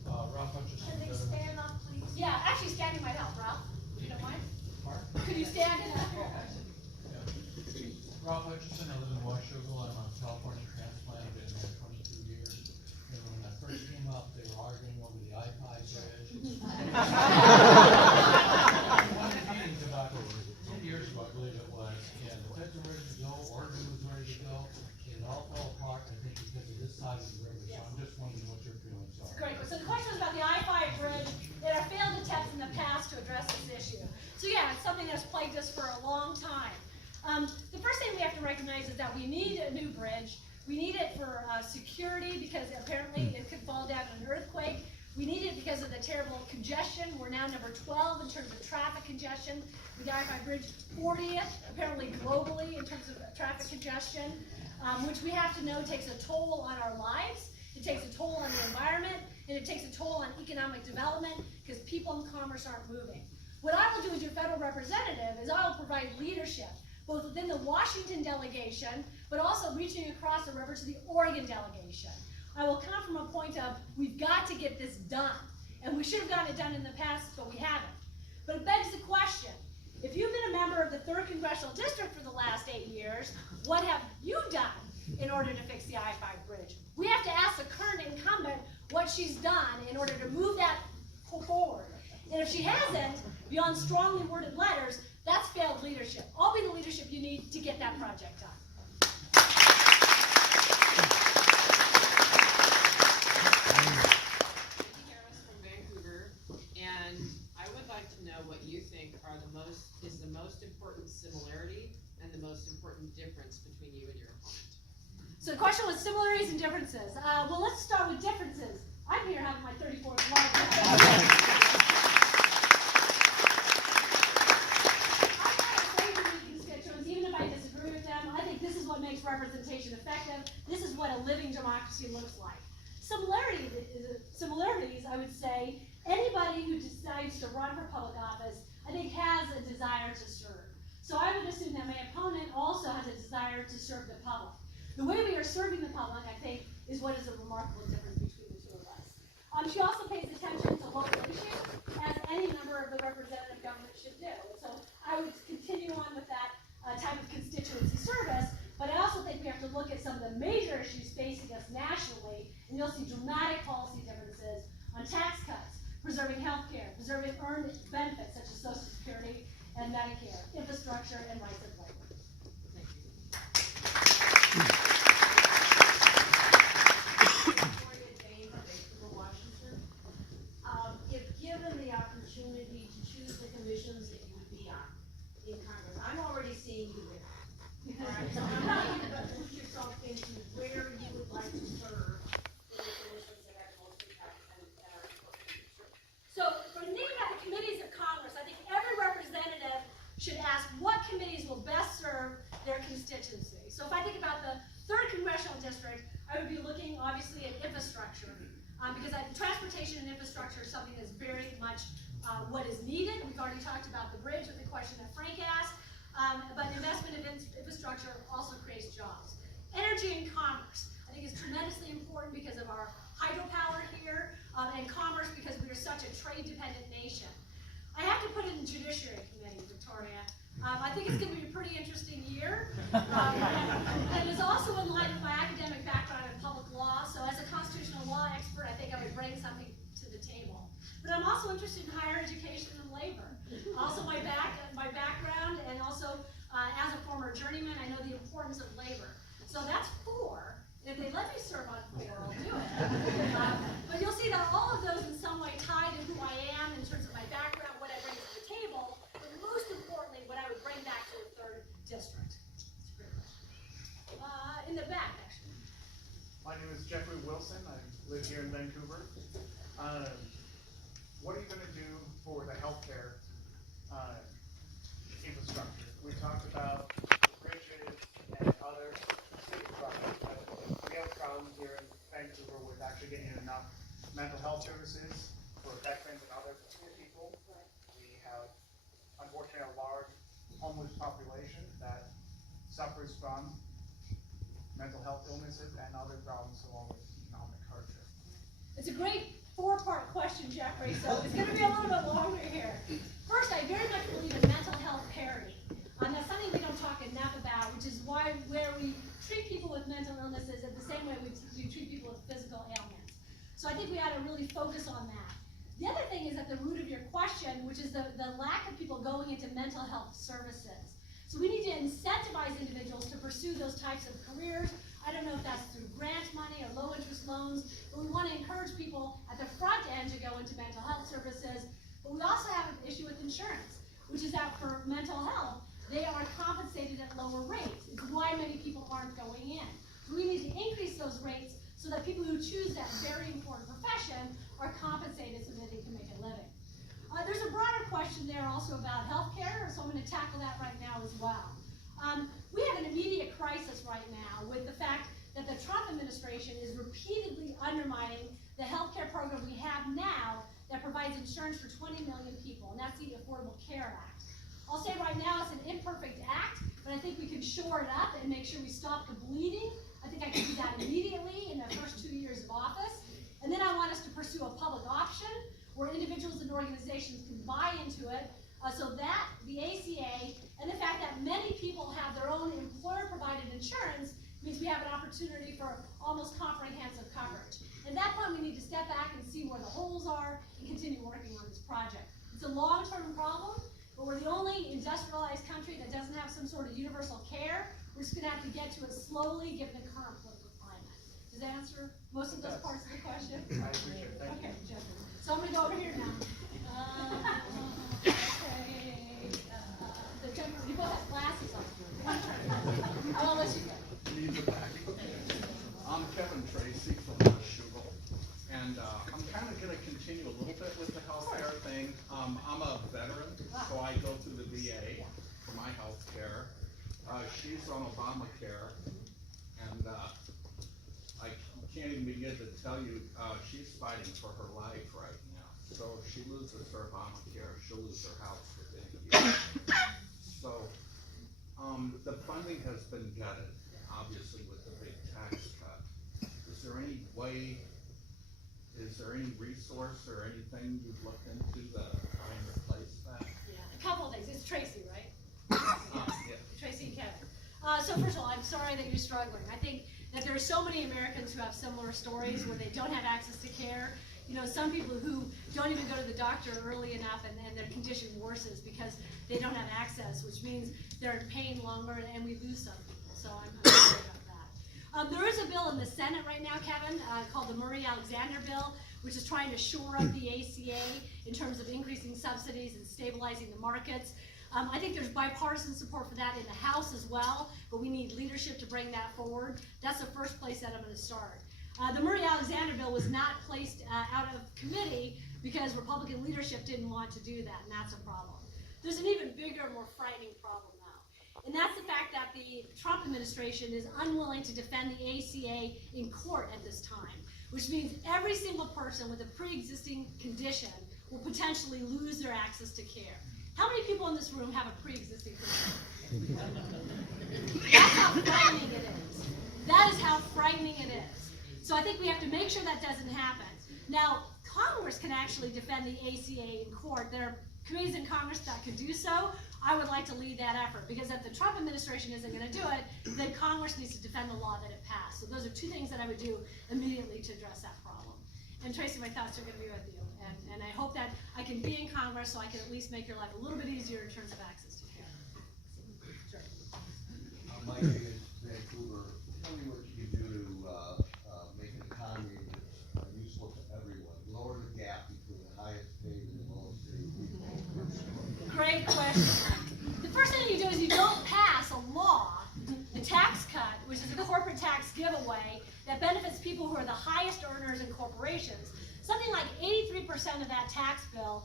Ralph Hutchison. can they stand up, please? Yeah, actually standing might help, Ralph. If you don't mind. Could you stand in up here? Ralph Hutchison, I live in Washougal. I'm on California transplant. I've been there 22 years. And when I first came up, they were arguing over the iPod bridge. One meeting about 10 years ago, I believe it was, and the feds were ready to go, Oregon was ready to go. It all fell apart, I think, because of this side of the river. So I'm just wondering what your feelings are. Great. So the question was about the I-5 bridge. There are failed attempts in the past to address this issue. So yeah, it's something that's plagued us for a long time. The first thing we have to recognize is that we need a new bridge. We need it for security because apparently it could fall down in an earthquake. We need it because of the terrible congestion. We're now number 12 in terms of traffic congestion. With the I-5 bridge, 40th apparently globally in terms of traffic congestion, which we have to know takes a toll on our lives. It takes a toll on the environment, and it takes a toll on economic development because people and commerce aren't moving. What I will do as your federal representative is I will provide leadership, both within the Washington delegation, but also reaching across the river to the Oregon delegation. I will come from a point of, we've got to get this done. And we should have gotten it done in the past, but we haven't. But it begs the question, if you've been a member of the 3rd Congressional District for the last 8 years, what have you done in order to fix the I-5 bridge? We have to ask the current incumbent what she's done in order to move that forward. And if she hasn't, beyond strongly worded letters, that's failed leadership. I'll be the leadership you need to get that project done. From Vancouver, and I would like to know what you think are is the most important similarity and the most important difference between you and your opponent. So the question was similarities and differences. Well, let's start with differences. I'm here having my 34th live. Even if I disagree with them, I think this is what makes representation effective. This is what a living democracy looks like. Similarities, I would say, anybody who decides to run for public office, I think has a desire to serve. So I would assume that my opponent also has a desire to serve the public. The way we are serving the public, I think, is what is a remarkable difference between the two of us. She also pays attention to local issues, as any member of the representative government should do. And so I would continue on with that type of constituency service, but I also think we have have to look at some of the major issues facing us nationally, and you'll see dramatic policy differences on tax cuts, preserving health care, preserving earned benefits such as Social Security and Medicare, infrastructure, and rights of labor. If given the opportunity to choose the commissions that you would be on in Congress, I'm already seeing you there. Alright, so I'm not even gonna put yourself into where you would like to serve in the commissions that have most impact and are important to you. So for me, at the committees of Congress, I think every representative should ask what committees will best serve their constituency. So if I think about the 3rd Congressional District, I would be looking obviously at infrastructure. Because transportation and infrastructure is something that's very much what is needed. We've already talked about the bridge with the question that Frank asked, but investment in infrastructure also creates jobs. Energy and commerce, I think, is tremendously important because of our hydropower here, and commerce because we are such a trade-dependent nation. I have to put it in Judiciary Committee, Victoria. I think it's going to be a pretty interesting year. And it's also in line with my academic background in public law, so as a constitutional law expert, I think I would bring something to the table. But I'm also interested in higher education and labor. Also my background, and also as a former journeyman, I know the importance of labor. So that's 4. If they let me serve on 4, I'll do it. But you'll see that all of those in some way tie to who I am in terms of my background, what I bring to the table, but most importantly, what I would bring back to the 3rd District. It's a great question. In the back, actually. My name is Jeffrey Wilson. I live here in Vancouver. What are you going to do for the healthcare infrastructure? We talked about bridges and other city projects, but we have problems here in Vancouver with actually getting enough mental health services for veterans and other people. We have, unfortunately, a large homeless population that suffers from mental health illnesses and other problems along with economic hardship. It's a great 4-part question, Jeffrey, so it's going to be a little bit longer here. First, I very much believe in mental health parity. That's something we don't talk enough about, which is where we treat people with mental illnesses in the same way we treat people with physical ailments. So I think we ought to really focus on that. The other thing is at the root of your question, which is the lack of people going into mental health services. So we need to incentivize individuals to pursue those types of careers. I don't know if that's through grant money or low interest loans, but we want to encourage people at the front end to go into mental health services. But we also have an issue with insurance, which is that for mental health, they are compensated at lower rates. It's why many people aren't going in. So we need to increase those rates so that people who choose that very important profession are compensated so that they can make a living. There's a broader question there also about healthcare, so I'm going to tackle that right now as well. We have an immediate crisis right now with the fact that the Trump administration is repeatedly undermining the healthcare program we have now that provides insurance for 20 million people, and that's the Affordable Care Act. I'll say right now it's an imperfect act, but I think we can shore it up and make sure we stop the bleeding. I think I can do that immediately in the first 2 years of office. And then I want us to pursue a public option where individuals and organizations can buy into it, so that the ACA and the fact that many people have their own employer-provided insurance means we have an opportunity for almost comprehensive coverage. At that point, we need to step back and see where the holes are and continue working on this project. It's a long-term problem, but we're the only industrialized country that doesn't have some sort of universal care. We're just going to have to get to it slowly given the current political climate. Does that answer most of those parts of the question? I appreciate it. Thank you. Okay, Jeffrey. So I'm going to go over here now. You both have glasses on. I'll let you go. I'm Kevin Tracy from Shugal, and I'm kind of going to continue a little bit with the healthcare thing. I'm a veteran, so I go through the VA for my healthcare. She's on Obamacare, and I can't even begin to tell you, she's fighting for her life right now. So if she loses her Obamacare, she'll lose her house within a year. So the funding has been gutted, obviously, with the big tax cut. Is there any resource or anything you've looked into to try and replace that? Yeah, a couple of things. It's Tracy, right? Yeah. Tracy and Kevin. So first of all, I'm sorry that you're struggling. I think that there are so many Americans who have similar stories where they don't have access to care. You know, some people who don't even go to the doctor early enough and their condition worsens because they don't have access, which means they're in pain longer and we lose some people. So I'm sorry about that. There is a bill in the Senate right now, Kevin, called the Murray-Alexander bill, which is trying to shore up the ACA in terms of increasing subsidies and stabilizing the markets. I think there's bipartisan support for that in the House as well, but we need leadership to bring that forward. That's the first place that I'm going to start. The Murray-Alexander bill was not placed out of committee because Republican leadership didn't want to do that, and that's a problem. There's an even bigger, more frightening problem now, and that's the fact that the Trump administration is unwilling to defend the ACA in court at this time, which means every single person with a pre-existing condition will potentially lose their access to care. How many people in this room have a pre-existing condition? That's how frightening it is. That is how frightening it is. So I think we have to make sure that doesn't happen. Now, Congress can actually defend the ACA in court. There are committees in Congress that can do so. I would like to lead that effort, because if the Trump administration isn't going to do it, then Congress needs to defend the law that it passed. So those are two things that I would do immediately to address that problem. And Tracy, my thoughts are going to be with you. And I hope that I can be in Congress so I can at least make your life a little bit easier in terms of access to care. Sure. My name is Vancouver. Tell me what you can do to make an economy that's useful to everyone. Lower the gap between the highest paid and the lowest paid people. Great question. The first thing you do is you don't pass a law, a tax cut, which is a corporate tax giveaway that benefits people who are the highest earners in corporations. Something like 83% of that tax bill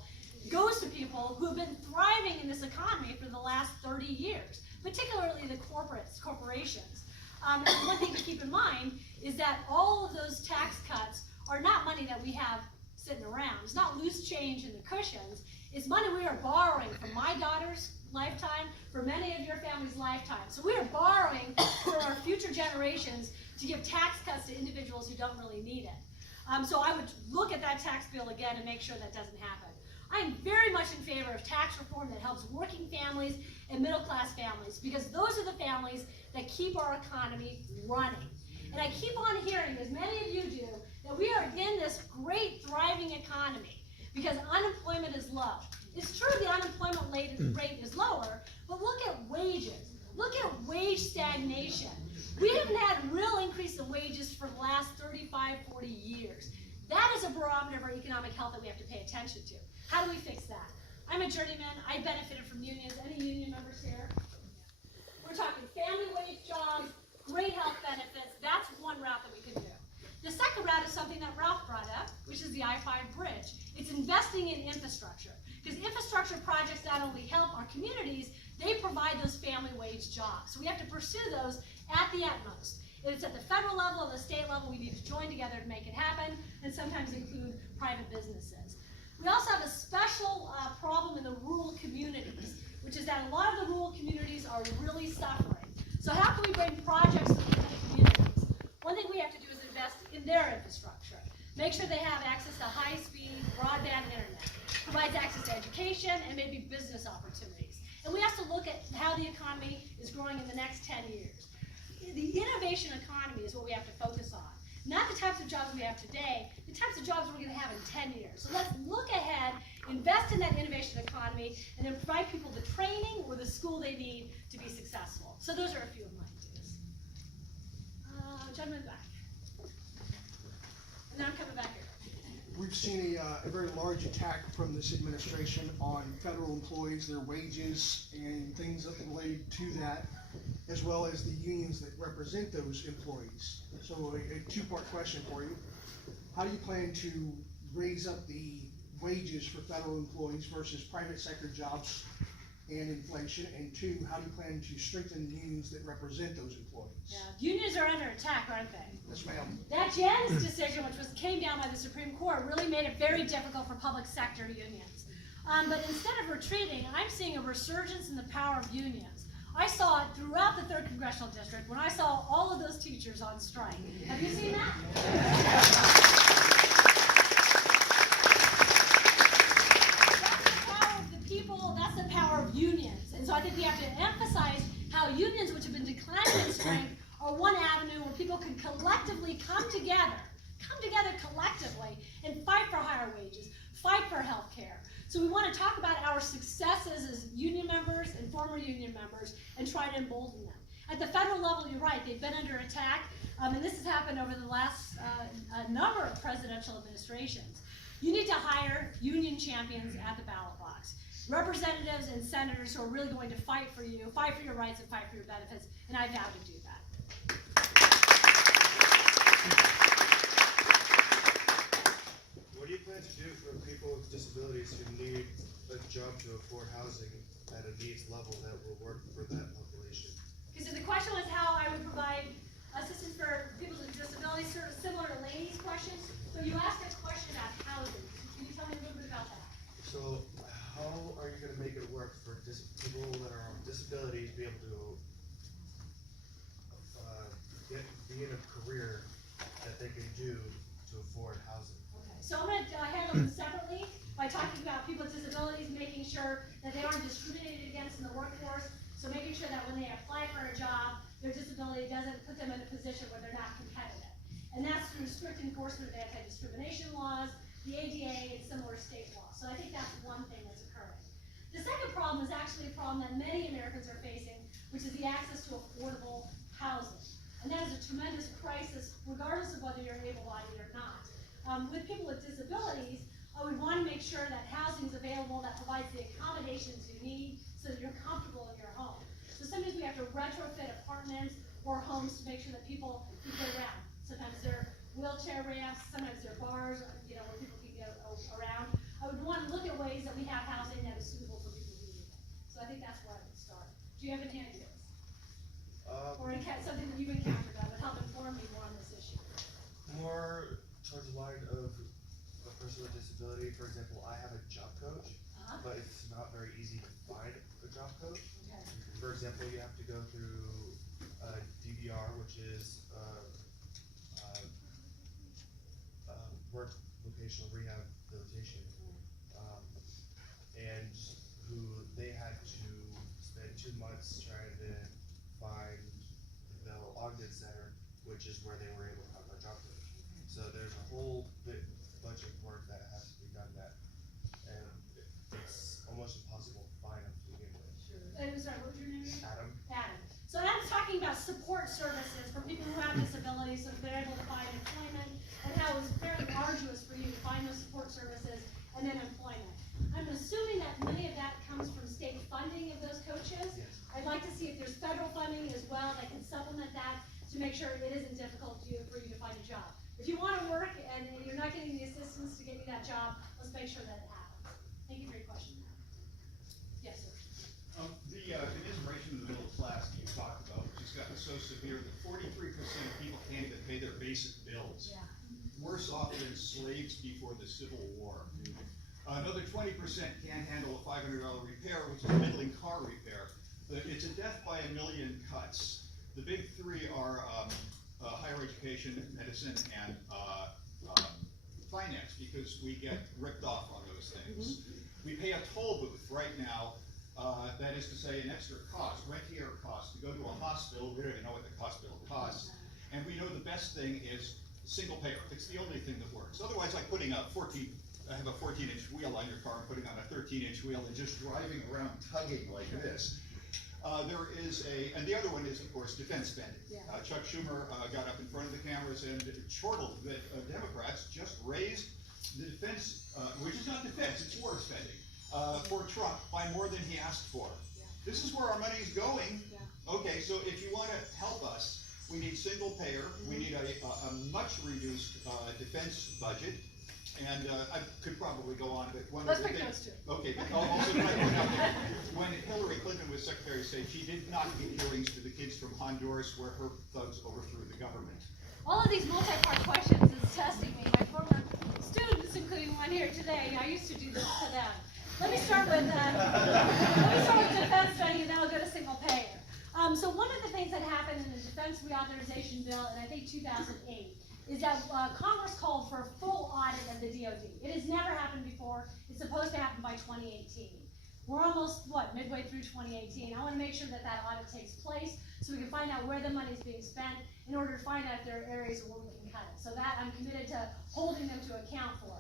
goes to people who have been thriving in this economy for the last 30 years, particularly the corporations. And one thing to keep in mind is that all of those tax cuts are not money that we have sitting around. It's not loose change in the cushions. It's money we are borrowing from my daughter's lifetime, for many of your family's lifetime. So we are borrowing for our future generations to give tax cuts to individuals who don't really need it. So I would look at that tax bill again and make sure that doesn't happen. I'm very much in favor of tax reform that helps working families and middle-class families, because those are the families that keep our economy running. And I keep on hearing, as many of you do, that we are in this great thriving economy because unemployment is low. It's true the unemployment rate is lower, but look at wages. Look at wage stagnation. We haven't had real increase in wages for the last 35, 40 years. That is a barometer of our economic health that we have to pay attention to. How do we fix that? I'm a journeyman. I benefited from unions. Any union members here? We're talking family wage jobs, great health benefits. That's one route that we can do. The second route is something that Ralph brought up, which is the I-5 bridge. It's investing in infrastructure, because infrastructure projects not only help our communities, they provide those family wage jobs. So we have to pursue those at the utmost. If it's at the federal level or the state level, we need to join together to make it happen, and sometimes include private businesses. We also have a special problem in the rural communities, which is that a lot of the rural communities are really suffering. So how can we bring projects to the communities? One thing we have to do is invest in their infrastructure. Make sure they have access to high-speed broadband internet, provides access to education and maybe business opportunities. And we have to look at how the economy is growing in the next 10 years. The innovation economy is what we have to focus on. Not the types of jobs we have today, the types of jobs we're going to have in 10 years. So let's look ahead, invest in that innovation economy, and then provide people the training or the school they need to be successful. So those are a few of my ideas. Gentleman back. And then I'm coming back here. We've seen a very large attack from this administration on federal employees, their wages, and things that relate to that, as well as the unions that represent those employees. So a two-part question for you. How do you plan to raise up the wages for federal employees versus private sector jobs and inflation? And two, how do you plan to strengthen the unions that represent those employees? Yeah, unions are under attack, aren't they? Yes, ma'am. That Janus decision, which came down by the Supreme Court, really made it very difficult for public sector unions. But instead of retreating, I'm seeing a resurgence in the power of unions. I saw it throughout the 3rd Congressional District when I saw all of those teachers on strike. Have you seen that? That's the power of the people, that's the power of unions. And so I think we have to emphasize how unions, which have been declared and fight for higher wages, fight for health care. So we want to talk about our successes as union members and former union members and try to embolden them. At the federal level, you're right, they've been under attack, and this has happened over the last number of presidential administrations. You need to hire union champions at the ballot box. Representatives and senators who are really going to fight for you, fight for your rights, and fight for your benefits, and I vow to do that. What do you plan to do for people with disabilities who need a job to afford housing at a needs level that will work for that population? Okay, so the question was how I would provide assistance for people with disabilities, sort of similar to Lainey's question. So you asked a question about housing. Can you tell me a little bit about that? So how are you going to make it work for people that are on disability to be able to be in a career that they can do to afford housing? Okay, so I'm going to handle them separately by talking about people with disabilities, making sure that they aren't discriminated against in the workforce. So making sure that when they apply for a job, their disability doesn't put them in a position where they're not competitive. And that's through strict enforcement of anti-discrimination laws, the ADA, and similar state laws. So I think that's one thing that's occurring. The second problem is actually a problem that many Americans are facing, which is the access to affordable housing. And that is a tremendous crisis, regardless of whether you're able-bodied or not. With people with disabilities, we want to make sure that housing is available that provides the accommodations you need so that you're comfortable in your home. So sometimes we have to retrofit apartments or homes to make sure that people can get around. Sometimes they're wheelchair ramps, sometimes they're bars, you know, where people can get around. I would want to look at ways that we have housing that is suitable for people who need it. So I think that's where I would start. Do you have any ideas? Or something that you've encountered that would help inform me more on this issue? More towards the line of a person with disability. For example, I have a job coach, but it's not very easy to find a job coach. Okay. For example, you have to go through DVR, which is work vocational rehabilitation, and who they had to spend 2 months trying to find the Ogden Center, which is where they were able to have a job coach. So there's a whole bunch of work that has to be done and it's almost impossible to find them to begin with. Sure. Sorry, what was your name? Adam. Adam. So Adam's talking about support services for people who have disabilities, so if they're able to find employment, and how it's very arduous for you to find those support services and then employment. I'm assuming that many of that comes from state funding of those coaches. Yes. I'd like to see if there's federal funding as well that can supplement that to make sure it isn't difficult for you to find a job. If you want to work and you're not getting the assistance to get you that job, let's make sure that it happens. Thank you for your question. Yes, sir. The immigration of the middle class that you talked about, which has gotten so severe that 43% of people can't even pay their basic bills. Yeah. Worse off than slaves before the Civil War. Another 20% can't handle a $500 repair, which is a middling car repair. It's a death by a million cuts. The big three are higher education, medicine, and finance, because we get ripped off on those things. We pay a toll booth right now, that is to say an extra cost, rentier cost, to go to a hospital. We don't even know what the hospital costs. And we know the best thing is single payer. It's the only thing that works. Otherwise, like putting I have a 14-inch wheel on your car and putting on a 13-inch wheel and just driving around tugging like this. There is and the other one is, of course, defense spending. Yeah. Chuck Schumer got up in front of the cameras and chortled that Democrats just raised the defense, which is not defense, it's war spending, for Trump by more than he asked for. Yeah. This is where our money's going. Yeah. Okay, so if you want to help us, we need single payer, we need a much reduced defense budget, and I could probably go on, but one Let's of the pick things. those two. Okay, but also can I point out that when Hillary Clinton was Secretary of State, she did not give hearings to the kids from Honduras where her thugs overthrew the government. All of these multi-part questions is testing me. My former students, including one here today, I used to do this to them. Let me start with defense spending, and then I'll go to single payer. So one of the things that happened in the defense reauthorization bill in I think 2008 is that Congress called for a full audit of the DoD. It has never happened before. It's supposed to happen by 2018. We're almost, midway through 2018. I wanna make sure that that audit takes place, so we can find out where the money's being spent, in order to find out if there are areas where we can cut it. So that, I'm committed to holding them to account for.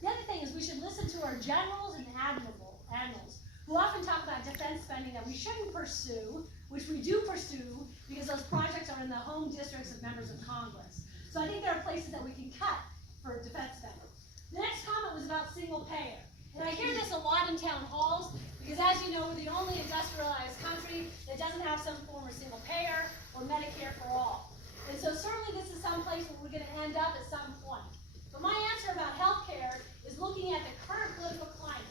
The other thing is we should listen to our generals and admirals, who often talk about defense spending that we shouldn't pursue, which we do pursue, because those projects are in the home districts of members of Congress. So I think there are places that we can cut for defense spending. The next comment was about single payer. And I hear this a lot in town halls, because as you know, we're the only industrialized country that doesn't have some form of single payer or Medicare for all. And so certainly this is some place where we're gonna end up at some point. But my answer about healthcare is looking at the current political climate.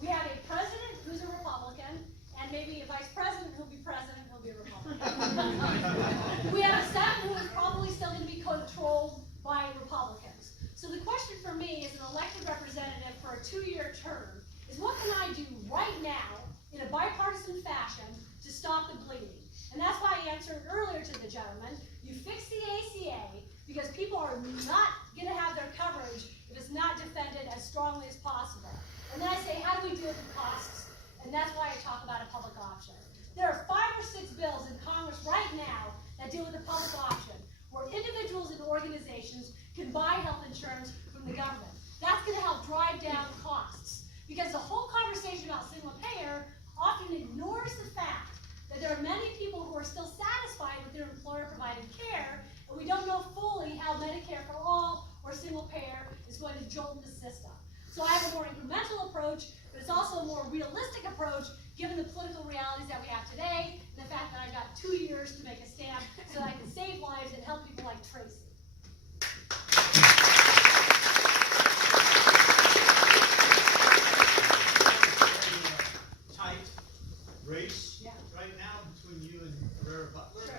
We have a president who's a Republican, and maybe a vice president who'll be president, he'll be a Republican. We have a Senate who is probably still gonna be controlled by Republicans. So the question for me as an elected representative for a 2-year term is what can I do right now in a bipartisan fashion to stop the bleeding? And that's why I answered earlier to the gentleman, you fix the ACA because people are not gonna have their coverage if it's not defended as strongly as possible. And then I say, how do we deal with the costs? And that's why I talk about a public option. There are 5 or 6 bills in Congress right now that deal with the public option, where individuals and organizations can buy health insurance from the government. That's gonna help drive down costs. Because the whole conversation about single payer often ignores the fact that there are many people who are still satisfied with their employer-provided care, and we don't know fully how Medicare for all or single payer is going to jolt the system. So I have a more incremental approach, but it's also a more realistic approach given the political realities that we have today, and the fact that I've got 2 years to make a stand so that I can save lives and help people like Tracy. Tight race right now between you and Rara Butler.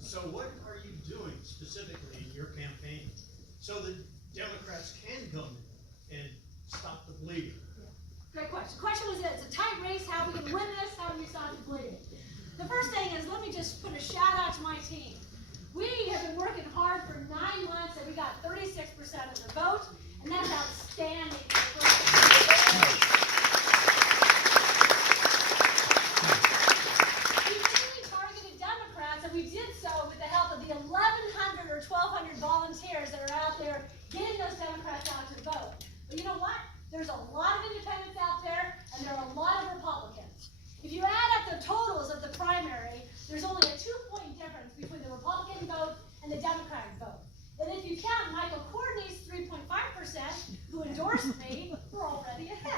So what are you doing specifically in your campaign so that Democrats can come in and stop the bleeding? Great question. The question was, it's a tight race. How are we going to win this? How do we stop the bleeding? The first thing is, let me just put a shout out to my team. We have been working hard for 9 months, and we got 36% of the vote, and that's outstanding. We really targeted Democrats, and we did so with the help of the 1,100 or 1,200 volunteers that are out there getting those Democrats out to vote. But you know what? There's a lot of independents out there, and there are a lot of Republicans. If you add up the totals of the primary, there's only a 2-point difference between the Republican vote and the Democratic vote. And if you count Michael Courtney's 3.5%, who endorsed me, we're already ahead.